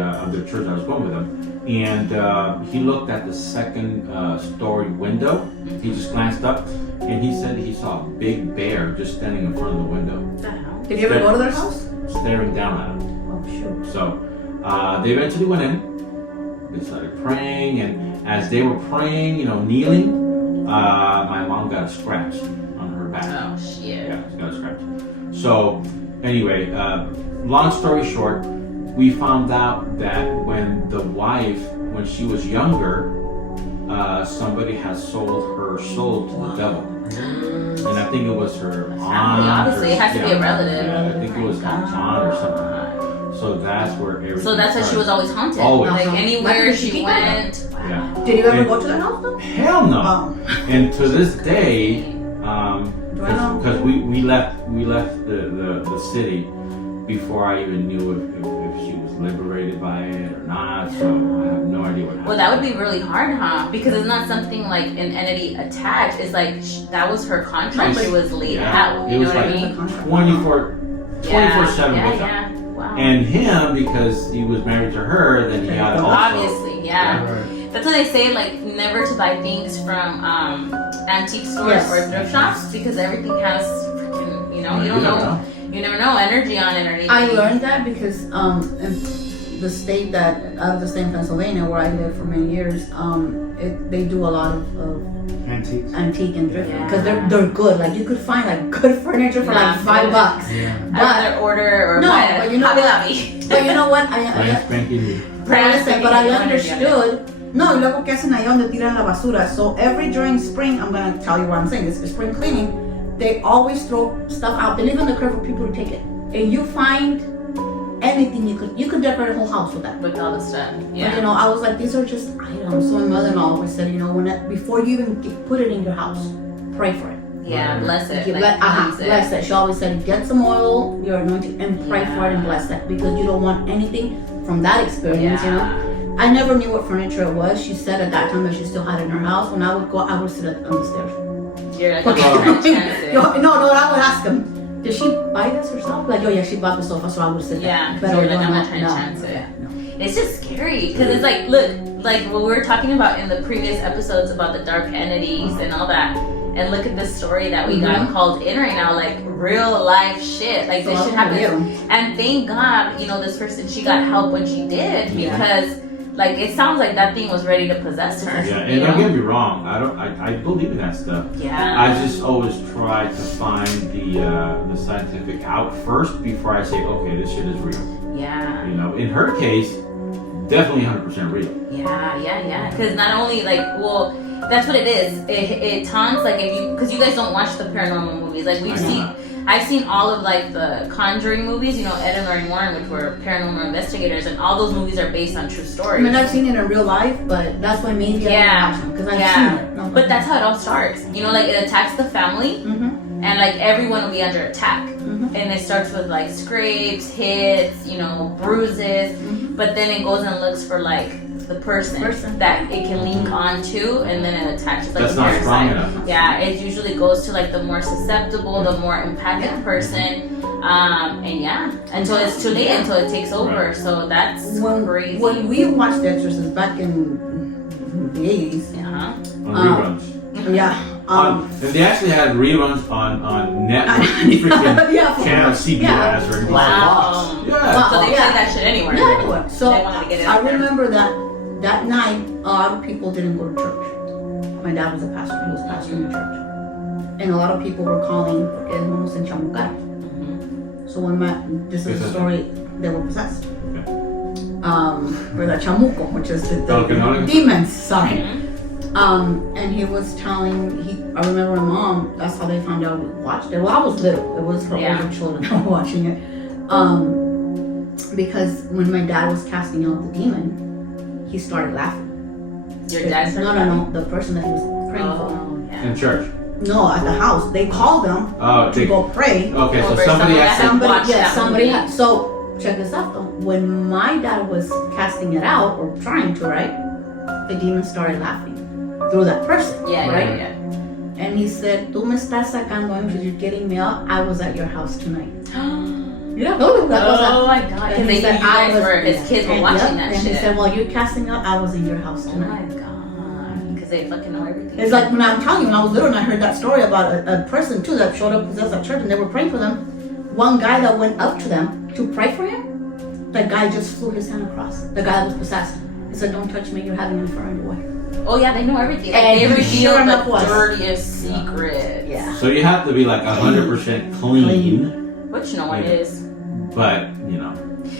church that was going with them, and he looked at the second story window, He just glanced up, and he said he saw a big bear just standing in front of the window, What the hell? Did you ever go to their house? staring down at him. Oh, shoot. So they eventually went in. They started praying, and as they were praying, kneeling, my mom got a scratch on her back. Oh shit. Yeah, she got a scratch. So anyway, long story short, we found out that when the wife, when she was younger, somebody had sold her soul to the devil. And I think it was her aunt. Obviously, it has to be a relative. Yeah, I think it was her aunt or something. So that's where everything So that's why she started. was always haunted. Always. Like anywhere Like, she keep went. Yeah. Did you ever And- go to their house though? Hell no. Oh. And to this day, Do I know? because we left the city before I even knew if she was liberated by it or not. So I have no idea what happened. Well, that would be really hard, huh? Because it's not something like an entity attached. It's like that was her contract. She was laid out. It You know was what I like mean? 24/7 Yeah, with her. yeah. Wow. And him, because he was married to her, then he had to also. Obviously, yeah. Right. That's what they say, like, never to buy things from antique stores Yes. or thrift shops because everything has freaking, you Right, don't never know. You never know energy on it or anything. I learned that because in the state out of the state of Pennsylvania where I lived for many years, they do a lot of Antiques. antique and thrift Yeah. because they're good. Like you could find like good furniture for like $5. Yeah. I'd rather order or No, buy but a you know Hobby what? Lobby. But you know what? Brand spanking new. But I understood. No, y luego que hacen allá donde tiran la basura. So during spring, I'm gonna tell you what I'm saying. This is spring cleaning. They always throw stuff out. They leave in the crib for people to take it. And you find anything you could decorate a whole house with that. With all the stuff. But, Yeah. I was like, these are just items. So my mother-in-law always said, before you even put it in your house, pray for it. Yeah, bless it. Give Like, cleanse it. bless it. She always said, get some oil, your anointing, and pray for it and bless it because you don't want anything from that experience. I never knew what furniture it was. She said at that time that she still had it in her house. When I would go, I would sit on the stairs. You're like, Okay. I'm trying to chance it. No, I would ask him, did she buy this herself? Like, oh yeah, she bought the sofa, so I would sit there. Yeah, But you're I like, I'm don't not know. trying to No. chance it. Yeah, no. It's just scary because it's like, look, like what we were talking about in the previous episodes about the dark entities and all that. And look at this story that we got called in right now, like real life shit. Like this shit happens. And thank God, this person, she got help when she did because like it sounds like that thing was ready to possess her. Yeah, and don't get me wrong, I believe in that stuff. Yeah. I just always try to find the scientific out first before I say, okay, this shit is real. Yeah. In her case, definitely 100% real. Yeah. Because not only that's what it is. It taunts like because you guys don't watch the paranormal movies. Like I've seen all of like the Conjuring movies. Ed and Lorraine Warren, which were paranormal investigators, and all those movies are based on true stories. I mean, I've seen it in real life, but that's why maybe I don't watch them because I've seen it. No, But that's how it all starts. Like it attacks the family, and like everyone will be under attack. And it starts with like scrapes, hits, bruises, but then it goes and looks for like the person that it can link onto, and then it attaches like That's a not parasite. strong enough. Yeah, it usually goes to like the more susceptible, the more empathic person, until it's too late, until it takes over. Right. So that's crazy. When we watched The Exorcist back in the 80s, Yeah. On reruns. yeah, And they actually had reruns on network, freaking Yeah, for channel real. CBS Yeah. or anything. Wow. Yeah. So they Yeah. play that shit anywhere. yeah, anyway. So They wanted to get it I out there. remember that night, a lot of people didn't go to church. My dad was a pastor; he was pastoring a church, and a lot of people were calling porque nos enchamucaron. So this is a story, they were possessed. For the chamuco, which is the demons, sorry. And he was telling, I remember my mom, that's how they found out we watched it. Well, I was little, it was her older children that were watching it. Because when my dad was casting out the demon, he started laughing. Your dad started No, the person that he was praying for. In church. No, at the house. They called them to go pray. Okay, so Over somebody someone actually. that- watch that somebody movie. had. So check this out though. When my dad was casting it out or trying to, right, the demon started laughing through that person. right? Yeah. And he said, "Tú me estás sacando because you're getting me out. I was at your house tonight." Yeah, no, that was Oh my god. And Because he said, his kids were and watching yeah, that and shit. he said, "Well, you're casting out. I was in your house Oh tonight." my god. Because because they fucking know everything. It's like when I'm telling you, when I was little and I heard that story about a person too that showed up possessed at church and they were praying for them. One guy that went up to them to pray for him, that guy just flew his hand across. The guy that was possessed. He said, "Don't touch me, you're having an infernal way." Oh yeah, they know everything. Like, And they he reveal sure the enough was. dirtiest secrets. Yeah. So you have to be like 100% clean, Which no one is. but you know,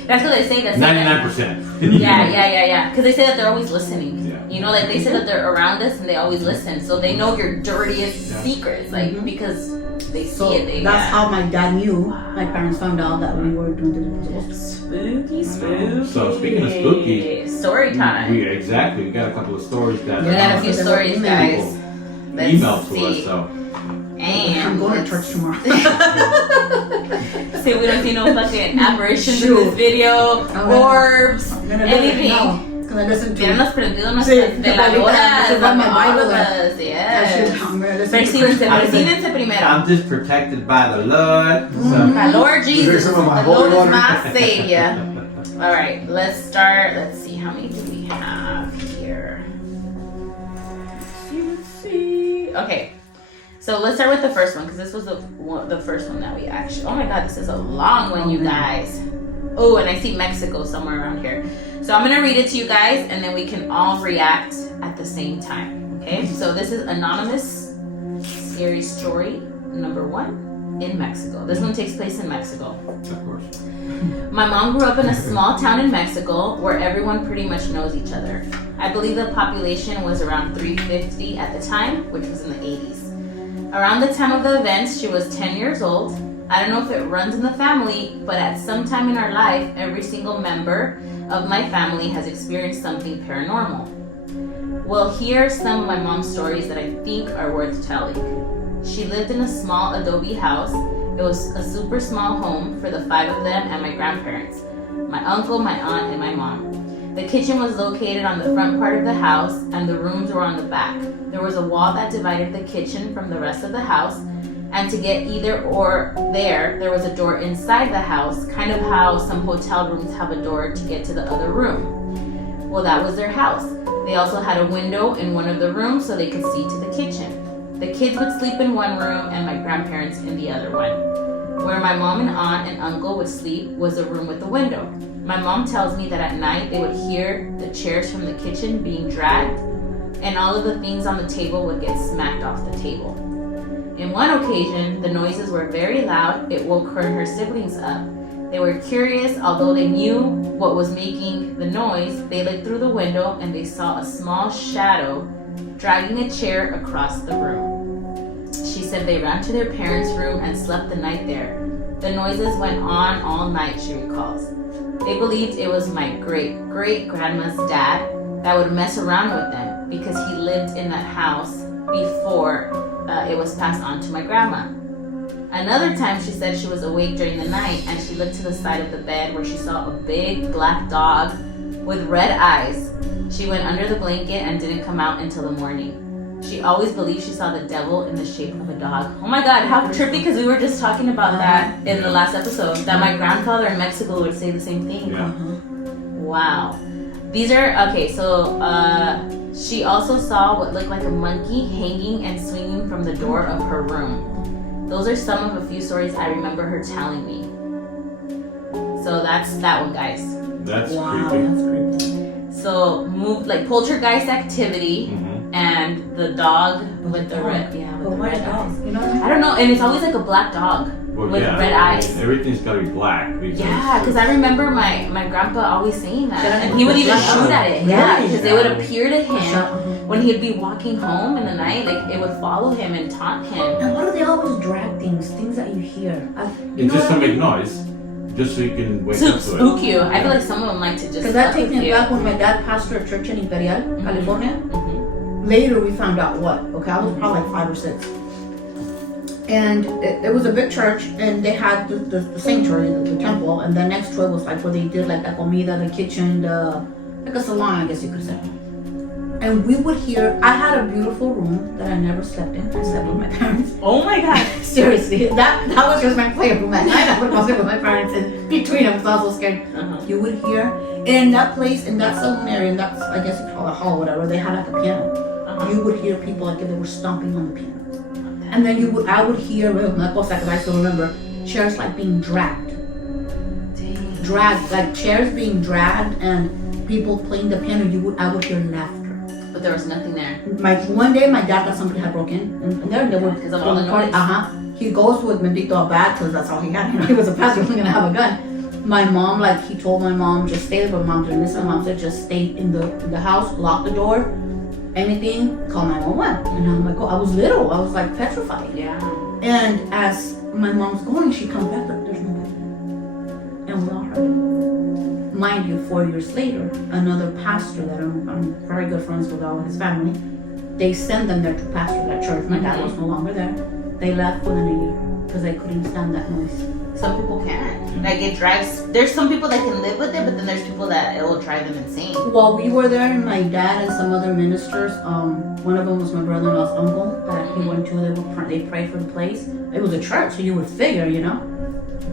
That's what they say. 99%. Yeah. Because they say that they're always listening. Yeah. You know, like they say that they're around us and they always listen. So they know your dirtiest Yeah. secrets, like Mhm. because they see So it. that's how my dad knew. My parents found out that we were doing the invisible. Spooky, spooky. So speaking of spooky, story time. We got a couple of stories that We got a few stories, guys. Let's email to see. us. So And I'm going to church tomorrow. see, we don't see no fucking apparitions in Shoot. this video, Oh, orbs, anything. No, because I listen to Viernos prendidos Sí, nuestras veladoras, should run my Bible veladoras, I yes. should, I'm gonna listen to Persínense primero. I'm just protected by the Lord. My Lord Jesus, some of my the Lord holy is water. my Savior. All right, let's start. Let's see, how many do we have here? Let's see. Okay, so let's start with the first one because this was the first one that we actually. Oh my God, this is a long one, you guys. Oh, and I see Mexico somewhere around here. So I'm gonna read it to you guys, and then we can all react at the same time. Okay, so this is anonymous scary story number 1 in Mexico. This one takes place in Mexico. Of course. My mom grew up in a small town in Mexico where everyone pretty much knows each other. I believe the population was around 350 at the time, which was in the 80s. Around the time of the events, she was 10 years old. I don't know if it runs in the family, but at some time in our life, every single member of my family has experienced something paranormal. Well, here are some of my mom's stories that I think are worth telling. She lived in a small adobe house. It was a super small home for the 5 of them and my grandparents, my uncle, my aunt, and my mom. The kitchen was located on the front part of the house and the rooms were on the back. There was a wall that divided the kitchen from the rest of the house, and to get either or there was a door inside the house, kind of how some hotel rooms have a door to get to the other room. Well, that was their house. They also had a window in one of the rooms so they could see to the kitchen. The kids would sleep in one room and my grandparents in the other one. Where my mom and aunt and uncle would sleep was a room with a window. My mom tells me that at night they would hear the chairs from the kitchen being dragged and all of the things on the table would get smacked off the table. In one occasion, the noises were very loud. It woke her and her siblings up. They were curious, although they knew what was making the noise. They looked through the window and they saw a small shadow dragging a chair across the room. She said they ran to their parents' room and slept the night there. The noises went on all night, she recalls. They believed it was my great-great-grandma's dad that would mess around with them because he lived in that house before it was passed on to my grandma. Another time she said she was awake during the night and she looked to the side of the bed where she saw a big black dog with red eyes. She went under the blanket and didn't come out until the morning. She always believed she saw the devil in the shape of a dog. Oh my God, how trippy, because we were just talking about that in the last episode, that my grandfather in Mexico would say the same thing. Yeah. Wow. These are, okay, so she also saw what looked like a monkey hanging and swinging from the door of her room. Those are some of a few stories I remember her telling me. So that's that one, guys. That's Wow, creepy. that's creepy. So like poltergeist activity and the dog with the red, But with the why red dog? eyes. You know? I don't know, and it's always like a black dog Well, with yeah, red eyes. Everything's gotta be black. Yeah, because I remember my grandpa always saying that, Yeah, and he would even black shoot dog. at it. Really? Yeah, because they would appear to Shut him up. when he'd be walking home in the night. Like it would follow him and taunt him. And why do they always drag things that you hear? It's just to make noise, just so you can wake To up to it. spook you. I feel like some of them like to just. Because that fuck takes with me you. back when my dad pastored a church in Imperial, California. Mhm. Later we found out what. Okay, I was probably like 5 or 6. And it was a big church, and they had the sanctuary, the temple, and then next to it was like where they did like the comida, the kitchen, like a salon, I guess you could say. And we would hear, I had a beautiful room that I never slept in. I slept with my parents. Oh my God. Seriously, that was just my playroom at night. I would go sleep with my parents and between them, because I was so scared. You would hear in that place, in that salon area, and that's, I guess you call it a hall, whatever, they had like a piano. you would hear people like if they were stomping on the piano. And then I would hear, una cosa, because I still remember, chairs like being dragged. Dragged, like chairs being dragged and people playing the piano, I would hear laughter. But there was nothing there. One day my dad thought somebody had broken in, and they were Because of all the noise. He goes with Bendito bag because that's all he had. He was a pastor, he wasn't gonna have a gun. My mom, like he told my mom, just stay there, but mom didn't listen. Mom said just stay in the house, lock the door, anything, call 911. And I'm like, oh, I was little, I was like petrified. Yeah. And as my mom's going, she comes back, but there's nobody. And we all heard it. Mind you, 4 years later, another pastor that I'm very good friends with all his family, they send them there to pastor that church. My dad was no longer there. They left within a year because they couldn't stand that noise. Some people can't. Like it drives. There's some people that can live with it, but then there's people that it will drive them insane. While we were there, my dad and some other ministers, one of them was my brother-in-law's uncle that he went to. They prayed for the place. It was a church, so you would figure,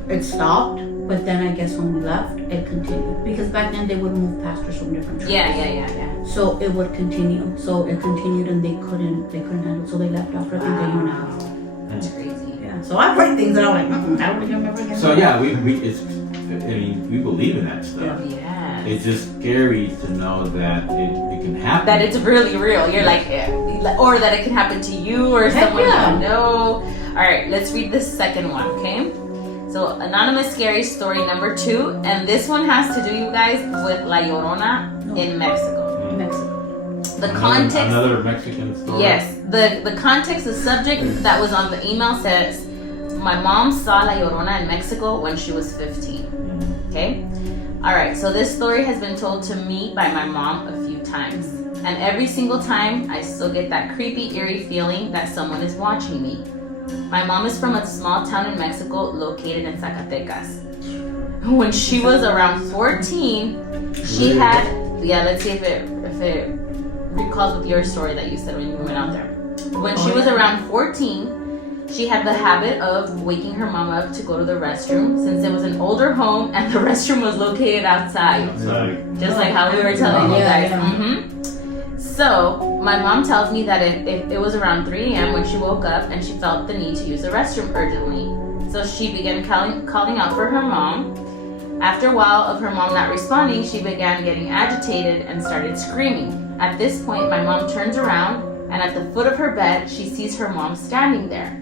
it stopped. But then I guess when we left, it continued because back then they would move pastors from different churches. Yeah. So it would continue. So it continued, and they couldn't handle it. So they left after I think a year and a half. That's crazy. Yeah. So I've heard things that I'm like, I don't remember again. So yeah, we we believe in that stuff. Yeah. It's just scary to know that it can happen. That it's really real. You're like, or that it can happen to you or Heck someone yeah. you know. All right, let's read the second one, okay? So, anonymous scary story number 2, and this one has to do, you guys, with La Llorona in Mexico. In Mexico. The context. Another Mexican story. Yes, the context, the subject that was on the email says, my mom saw La Llorona in Mexico when she was 15. Okay? Alright, so this story has been told to me by my mom a few times. And every single time, I still get that creepy, eerie feeling that someone is watching me. My mom is from a small town in Mexico located in Zacatecas. When she was around 14, she had, let's see if it recalls with your story that you said when you went out there. When she was around 14, she had the habit of waking her mom up to go to the restroom since it was an older home and the restroom was located outside. Just like how we were telling you guys. So, my mom tells me that it was around 3 a.m. when she woke up and she felt the need to use the restroom urgently. So she began calling out for her mom. After a while of her mom not responding, she began getting agitated and started screaming. At this point, my mom turns around and at the foot of her bed, she sees her mom standing there.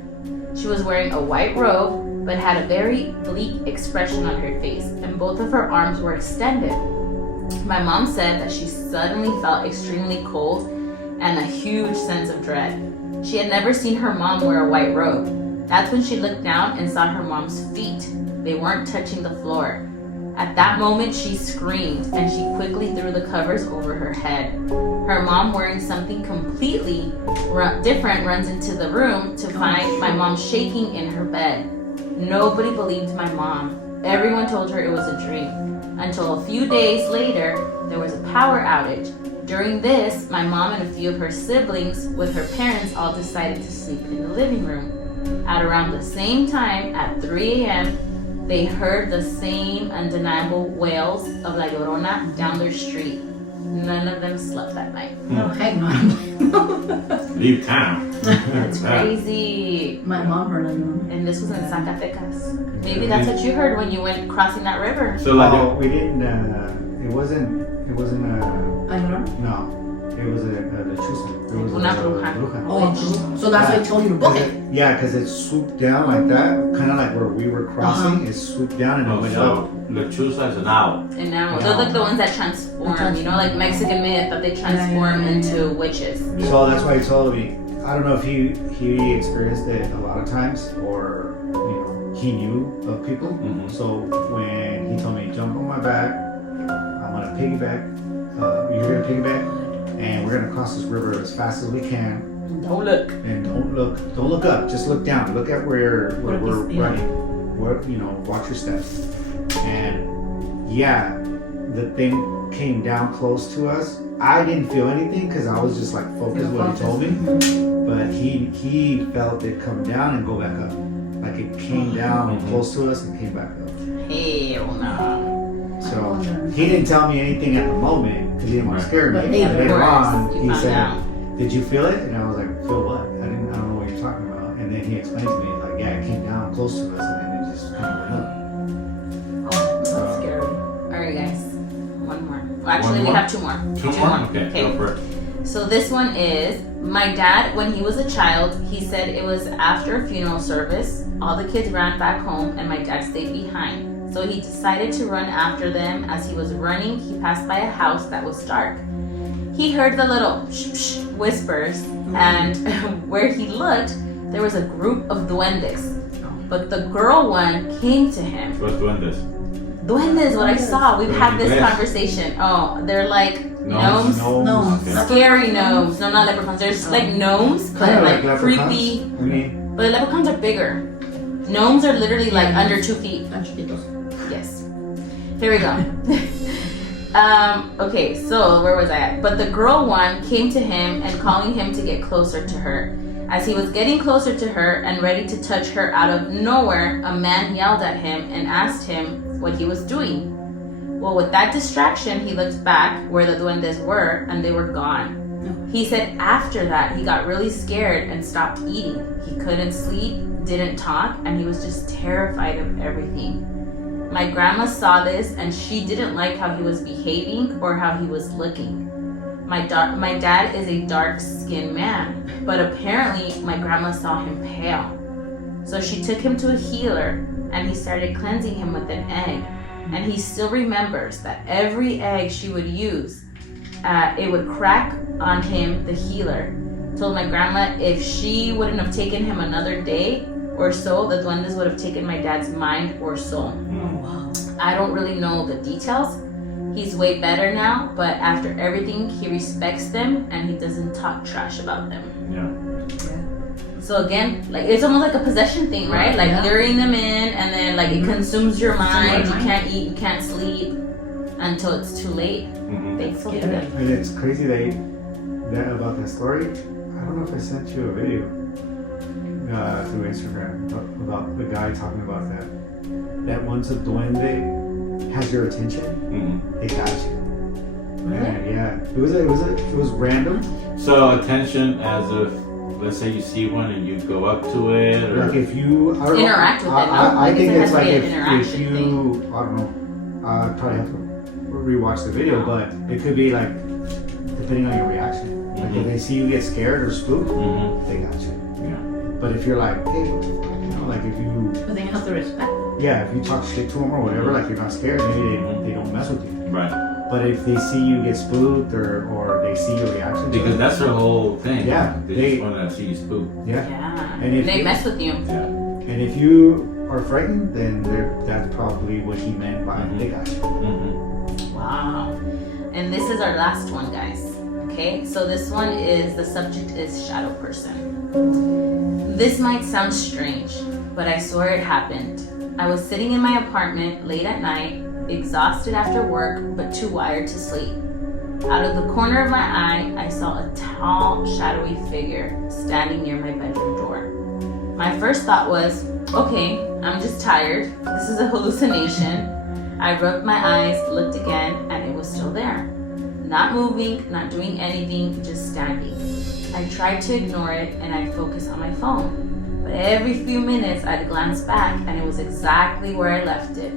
She was wearing a white robe but had a very bleak expression on her face and both of her arms were extended. My mom said that she suddenly felt extremely cold and a huge sense of dread. She had never seen her mom wear a white robe. That's when she looked down and saw her mom's feet. They weren't touching the floor. At that moment, she screamed and she quickly threw the covers over her head. Her mom, wearing something completely different, runs into the room to find my mom shaking in her bed. Nobody believed my mom. Everyone told her it was a dream. Until a few days later, there was a power outage. During this, my mom and a few of her siblings with her parents all decided to sleep in the living room. At around the same time, at 3 a.m., they heard the same undeniable wails of La Llorona down their street. None of them slept that night. No, heck no. Leave town. That's crazy. My mom heard it. And this was in Zacatecas. Maybe that's what you heard when you went crossing that river. So like, we didn't. It wasn't. I don't know. No. It was a lechuza. It was Una a bruja. Oh, so that's why I told you to book it. Yeah, because it swooped down like that, kind of like where we were crossing. It swooped down and it went up. lechuza is an owl. And now they're like the ones that transform, like Mexican myth that they transform into witches. So that's why he told me. I don't know if he experienced it a lot of times or he knew of people. Mm-hmm. So when he told me jump on my back, I'm gonna piggyback. You're gonna piggyback. And we're gonna cross this river as fast as we can. Don't look. And don't look up. Just look down. Look at where we're running. Watch your steps. And yeah, the thing came down close to us. I didn't feel anything because I was just like focused on what he told me. But he felt it come down and go back up. Like it came down close to us and came back up. Hell no. So he didn't tell me anything at the moment because he didn't want to scare me. But Later on, you he found said, out. did you feel it? And I was like, feel what? I don't know what you're talking about. And then he explained to me, like, yeah, it came down close to us and then it just kind of went up. Oh, that's scary. Alright, guys. One more. Well, actually, One we more? have two more. Two more? Okay, go for it. So this one is, my dad, when he was a child, he said it was after a funeral service. All the kids ran back home and my dad stayed behind. So he decided to run after them. As he was running, he passed by a house that was dark. He heard the little shh, shh whispers, and where he looked, there was a group of duendes. But the girl one came to him. What's doing this? Duendes is what I saw. We've had this Duendes. conversation. Oh, they're like Gnomes? gnomes. No. Okay. Scary gnomes. No, not leprechauns. There's like gnomes, but Kinda like leprechauns. creepy. I mean, But leprechauns are bigger. Gnomes are literally like Yeah. under 2 feet. Tan chiquitos. Yes. Here we go. Okay, so where was I at? But the girl one came to him and calling him to get closer to her. As he was getting closer to her and ready to touch her, out of nowhere, a man yelled at him and asked him what he was doing. Well, with that distraction, he looked back where the duendes were and they were gone. He said after that, he got really scared and stopped eating. He couldn't sleep, didn't talk, and he was just terrified of everything. My grandma saw this and she didn't like how he was behaving or how he was looking. My dad is a dark-skinned man, but apparently my grandma saw him pale. So she took him to a healer and he started cleansing him with an egg. And he still remembers that every egg she would use, it would crack on him, the healer. Told my grandma if she wouldn't have taken him another day or so, the duendes would have taken my dad's mind or soul. Wow. I don't really know the details. He's way better now, but after everything, he respects them and he doesn't talk trash about them. Yeah. So again, like it's almost like a possession thing, right? Like Yeah. luring them in, and then like it consumes your mind. You Right. can't eat, you can't sleep until it's too late. Mhm. Thankfully, Scary. and it's crazy that about that story. I don't know if I sent you a video through Instagram about the guy talking about that. That once a duende has your attention, Mhm. they got you. Yeah. It was random. So attention, as if, let's say you see one and you go up to it, or Like if you I don't know, Interact with it, no? I Like think it has it's to like be an if interaction you I don't know. I probably have to rewatch the video, but it could be like depending on your reaction. Like if they see you get scared or spooked, Mhm. they got you. Yeah. But if you're like, hey, like if you, But they have to respect. if you talk shit to them or whatever, like you're not scared, maybe they don't mess with you. Right. But if they see you get spooked or they see your reaction, to Because it, that's their whole thing. Yeah, They they- just want to see you spook. yeah. yeah. And if They you- mess with you. Yeah. And if you are frightened, then that's probably what he meant by they got you. Mm-hmm. Wow. And this is our last one, guys. Okay, so this one is, the subject is shadow person. This might sound strange, but I swear it happened. I was sitting in my apartment late at night, exhausted after work, but too wired to sleep. Out of the corner of my eye, I saw a tall, shadowy figure standing near my bedroom door. My first thought was, okay, I'm just tired. This is a hallucination. I rubbed my eyes, looked again, and it was still there. Not moving, not doing anything, just standing. I tried to ignore it and I'd focus on my phone. But every few minutes I'd glance back and it was exactly where I left it.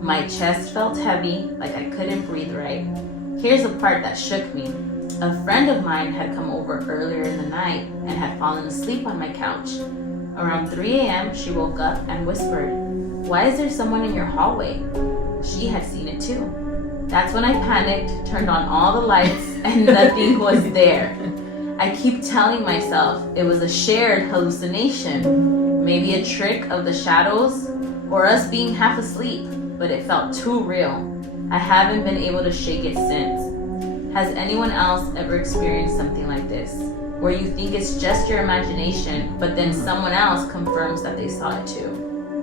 My chest felt heavy, like I couldn't breathe right. Here's the part that shook me. A friend of mine had come over earlier in the night and had fallen asleep on my couch. Around 3 a.m., she woke up and whispered, "Why is there someone in your hallway?" She had seen it too. That's when I panicked, turned on all the lights, and nothing was there. I keep telling myself it was a shared hallucination, maybe a trick of the shadows, or us being half asleep, but it felt too real. I haven't been able to shake it since. Has anyone else ever experienced something like this? Where you think it's just your imagination, but then someone else confirms that they saw it too?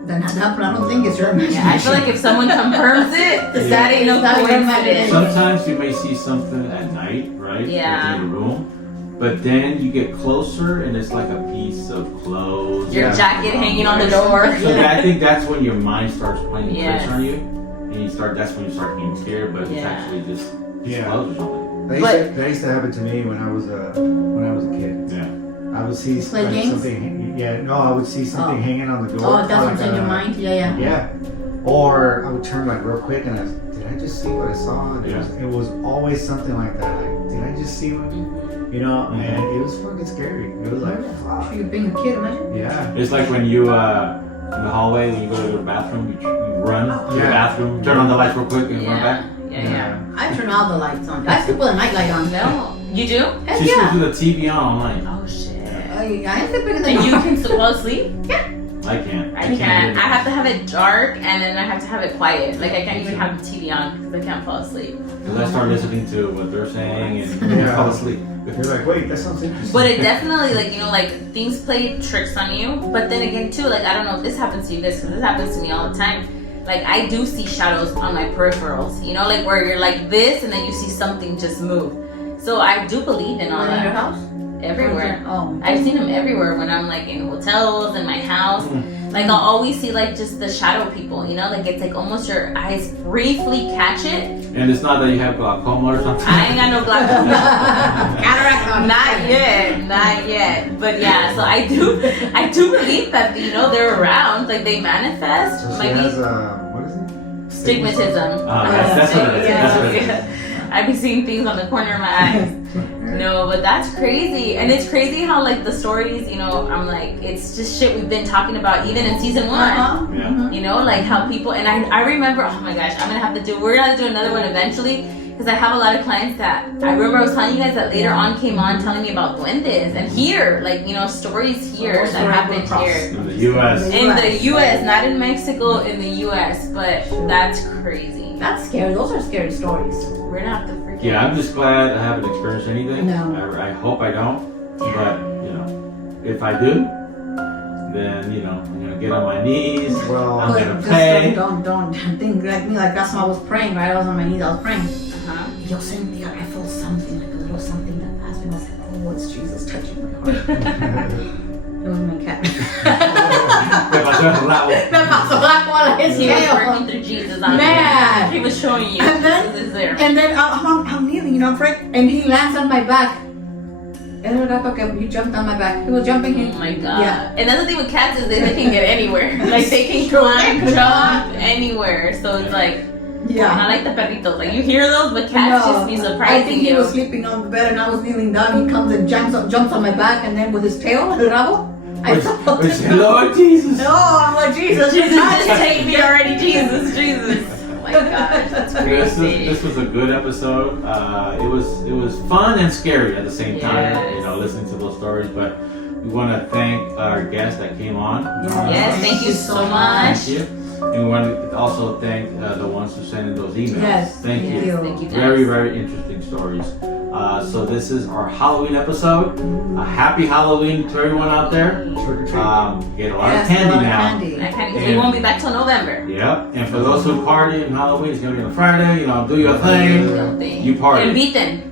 Then I don't think it's your imagination. Yeah, I feel like if someone confirms it, that ain't no It's not your coincidence. imagination. Sometimes you may see something at night, right? Yeah. Like in your room. But then you get closer and it's like a piece of clothes. Your Yeah. jacket hanging on the door. So I think that's when your mind starts playing Yes. tricks on you. And that's when you start getting scared, but it's Yeah. actually just Yeah. clothes or something. That used to happen to me when I was a kid. Yeah. I would see Play like games? something. Yeah, no, I would see something hanging on the door. Oh, that's like what's in your mind? Yeah. Yeah. Or I would turn like real quick and did I just see what I saw? And Yeah. it was always something like that. Like, did I just see what? You know, and it was fucking scary. It was like, fuck. You're being a kid, imagine. Yeah. It's like when you in the hallway when you go to the bathroom, you run to the Yeah. bathroom, turn on the lights real quick, and run back. Yeah. I turn all the lights on. I still put a nightlight on. No, you do? Heck She yeah. sleeps with the TV on all night. Oh shit. I ain't sleeping in the And you can still fall asleep? I can't. I can't. I have to have it dark and then I have to have it quiet. Like I can't even have the TV on because I can't fall asleep. Because I start listening to what they're saying and Yeah. fall asleep. You're like, wait, that sounds interesting. But it definitely, like, you know, like, things play tricks on you. But then again, too, like, I don't know if this happens to you guys, because this happens to me all the time. Like, I do see shadows on my peripherals, you know, like, where you're like this, and then you see something just move. So I do believe in all in your that. house? Everywhere. Oh. I've seen them everywhere when I'm, like, in hotels, in my house. Like, I'll always see, like, just the shadow people, you know? Like, it's like almost your eyes briefly catch it. And it's not that you have glaucoma or something. I ain't got no glaucoma. Cataract on. Not yet. But yeah, so I do believe that, you know, they're around, like they manifest. So she Maybe has what is it? stigmatism. That's what it is. That's what it is. I be seeing things on the corner of my eyes. No, but that's crazy. And it's crazy how, like, the stories, you know, I'm like, it's just shit we've been talking about even in season 1. Yeah. You know, like how people, and I remember, oh my gosh, we're gonna have to do another one eventually, because I have a lot of clients that, I remember I was telling you guys that later on came on telling me about duendes, and here, like, you know, stories here that happened here. In the U.S. In the U.S., not in Mexico, in the U.S., but that's crazy. That's scary. Those are scary stories. We're gonna have to forget. Yeah, I'm just glad I haven't experienced anything. No. I hope I don't. But, you know, if I do, then, you know, I'm going to get on my knees. Well, I'm But going to just pray. don't think like me. Like that's why I was praying, right? I was on my knees. I was praying. Uh-huh. Yo, Cynthia, I felt something, like a little something that passed me. I was like, oh, it's Jesus touching my heart. It was my cat. Te pasó el rabo. Me pasó la cola, his He was tail. working through Jesus on Man. you. He was showing you And then- Jesus is there. And then I'm kneeling, you know, I'm praying, and he lands on my back. He jumped on my back. He was jumping in. Oh my god. Yeah. And that's the thing with cats is they can get anywhere. Like they can climb, jump anywhere. So it's like, not like the perritos. Like you hear those, but cats just be I surprising think he you. was sleeping on the bed and I was kneeling down. He comes and jumps on my back, and then with his tail, the rabo, I felt We say, Lord Jesus. No, I'm like, Jesus, Jesus, you're just take me already, Jesus. Oh my gosh, that's crazy. This was a good episode. It was fun and scary at the same time. Yes. You know, listening to those stories. But we want to thank our guest that came on. Yes, thank you so much. Thank you. And we want to also thank the ones who sent in those emails. Yes, Thank you. Thank you guys. Very, very interesting stories. So this is our Halloween episode. Happy Halloween to everyone out there. Get a lot of candy now. I can't, we won't be back till November. Yep. And for those who party in Halloween, it's gonna be on a Friday. You know, do your thing. You party. Inviten.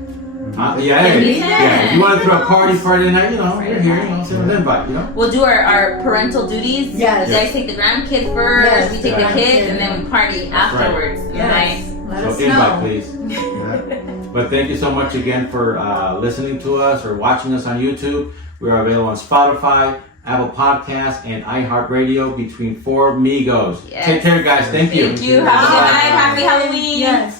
Yeah. You want to throw a party Friday night? You know, you're here. You know, send an invite. You know. We'll do our parental duties. Yes. You guys take the grandkid first. Yes, We take the right. kids, and then we party afterwards. Yes. Nice. Let So us invite, know. please. But thank you so much again for listening to us or watching us on YouTube. We are available on Spotify, Apple Podcasts, and iHeartRadio. Between 4 Migos. Yes. Take care, guys. Thank you. Thank you. Happy Bye-bye. night. Happy Halloween. Yes.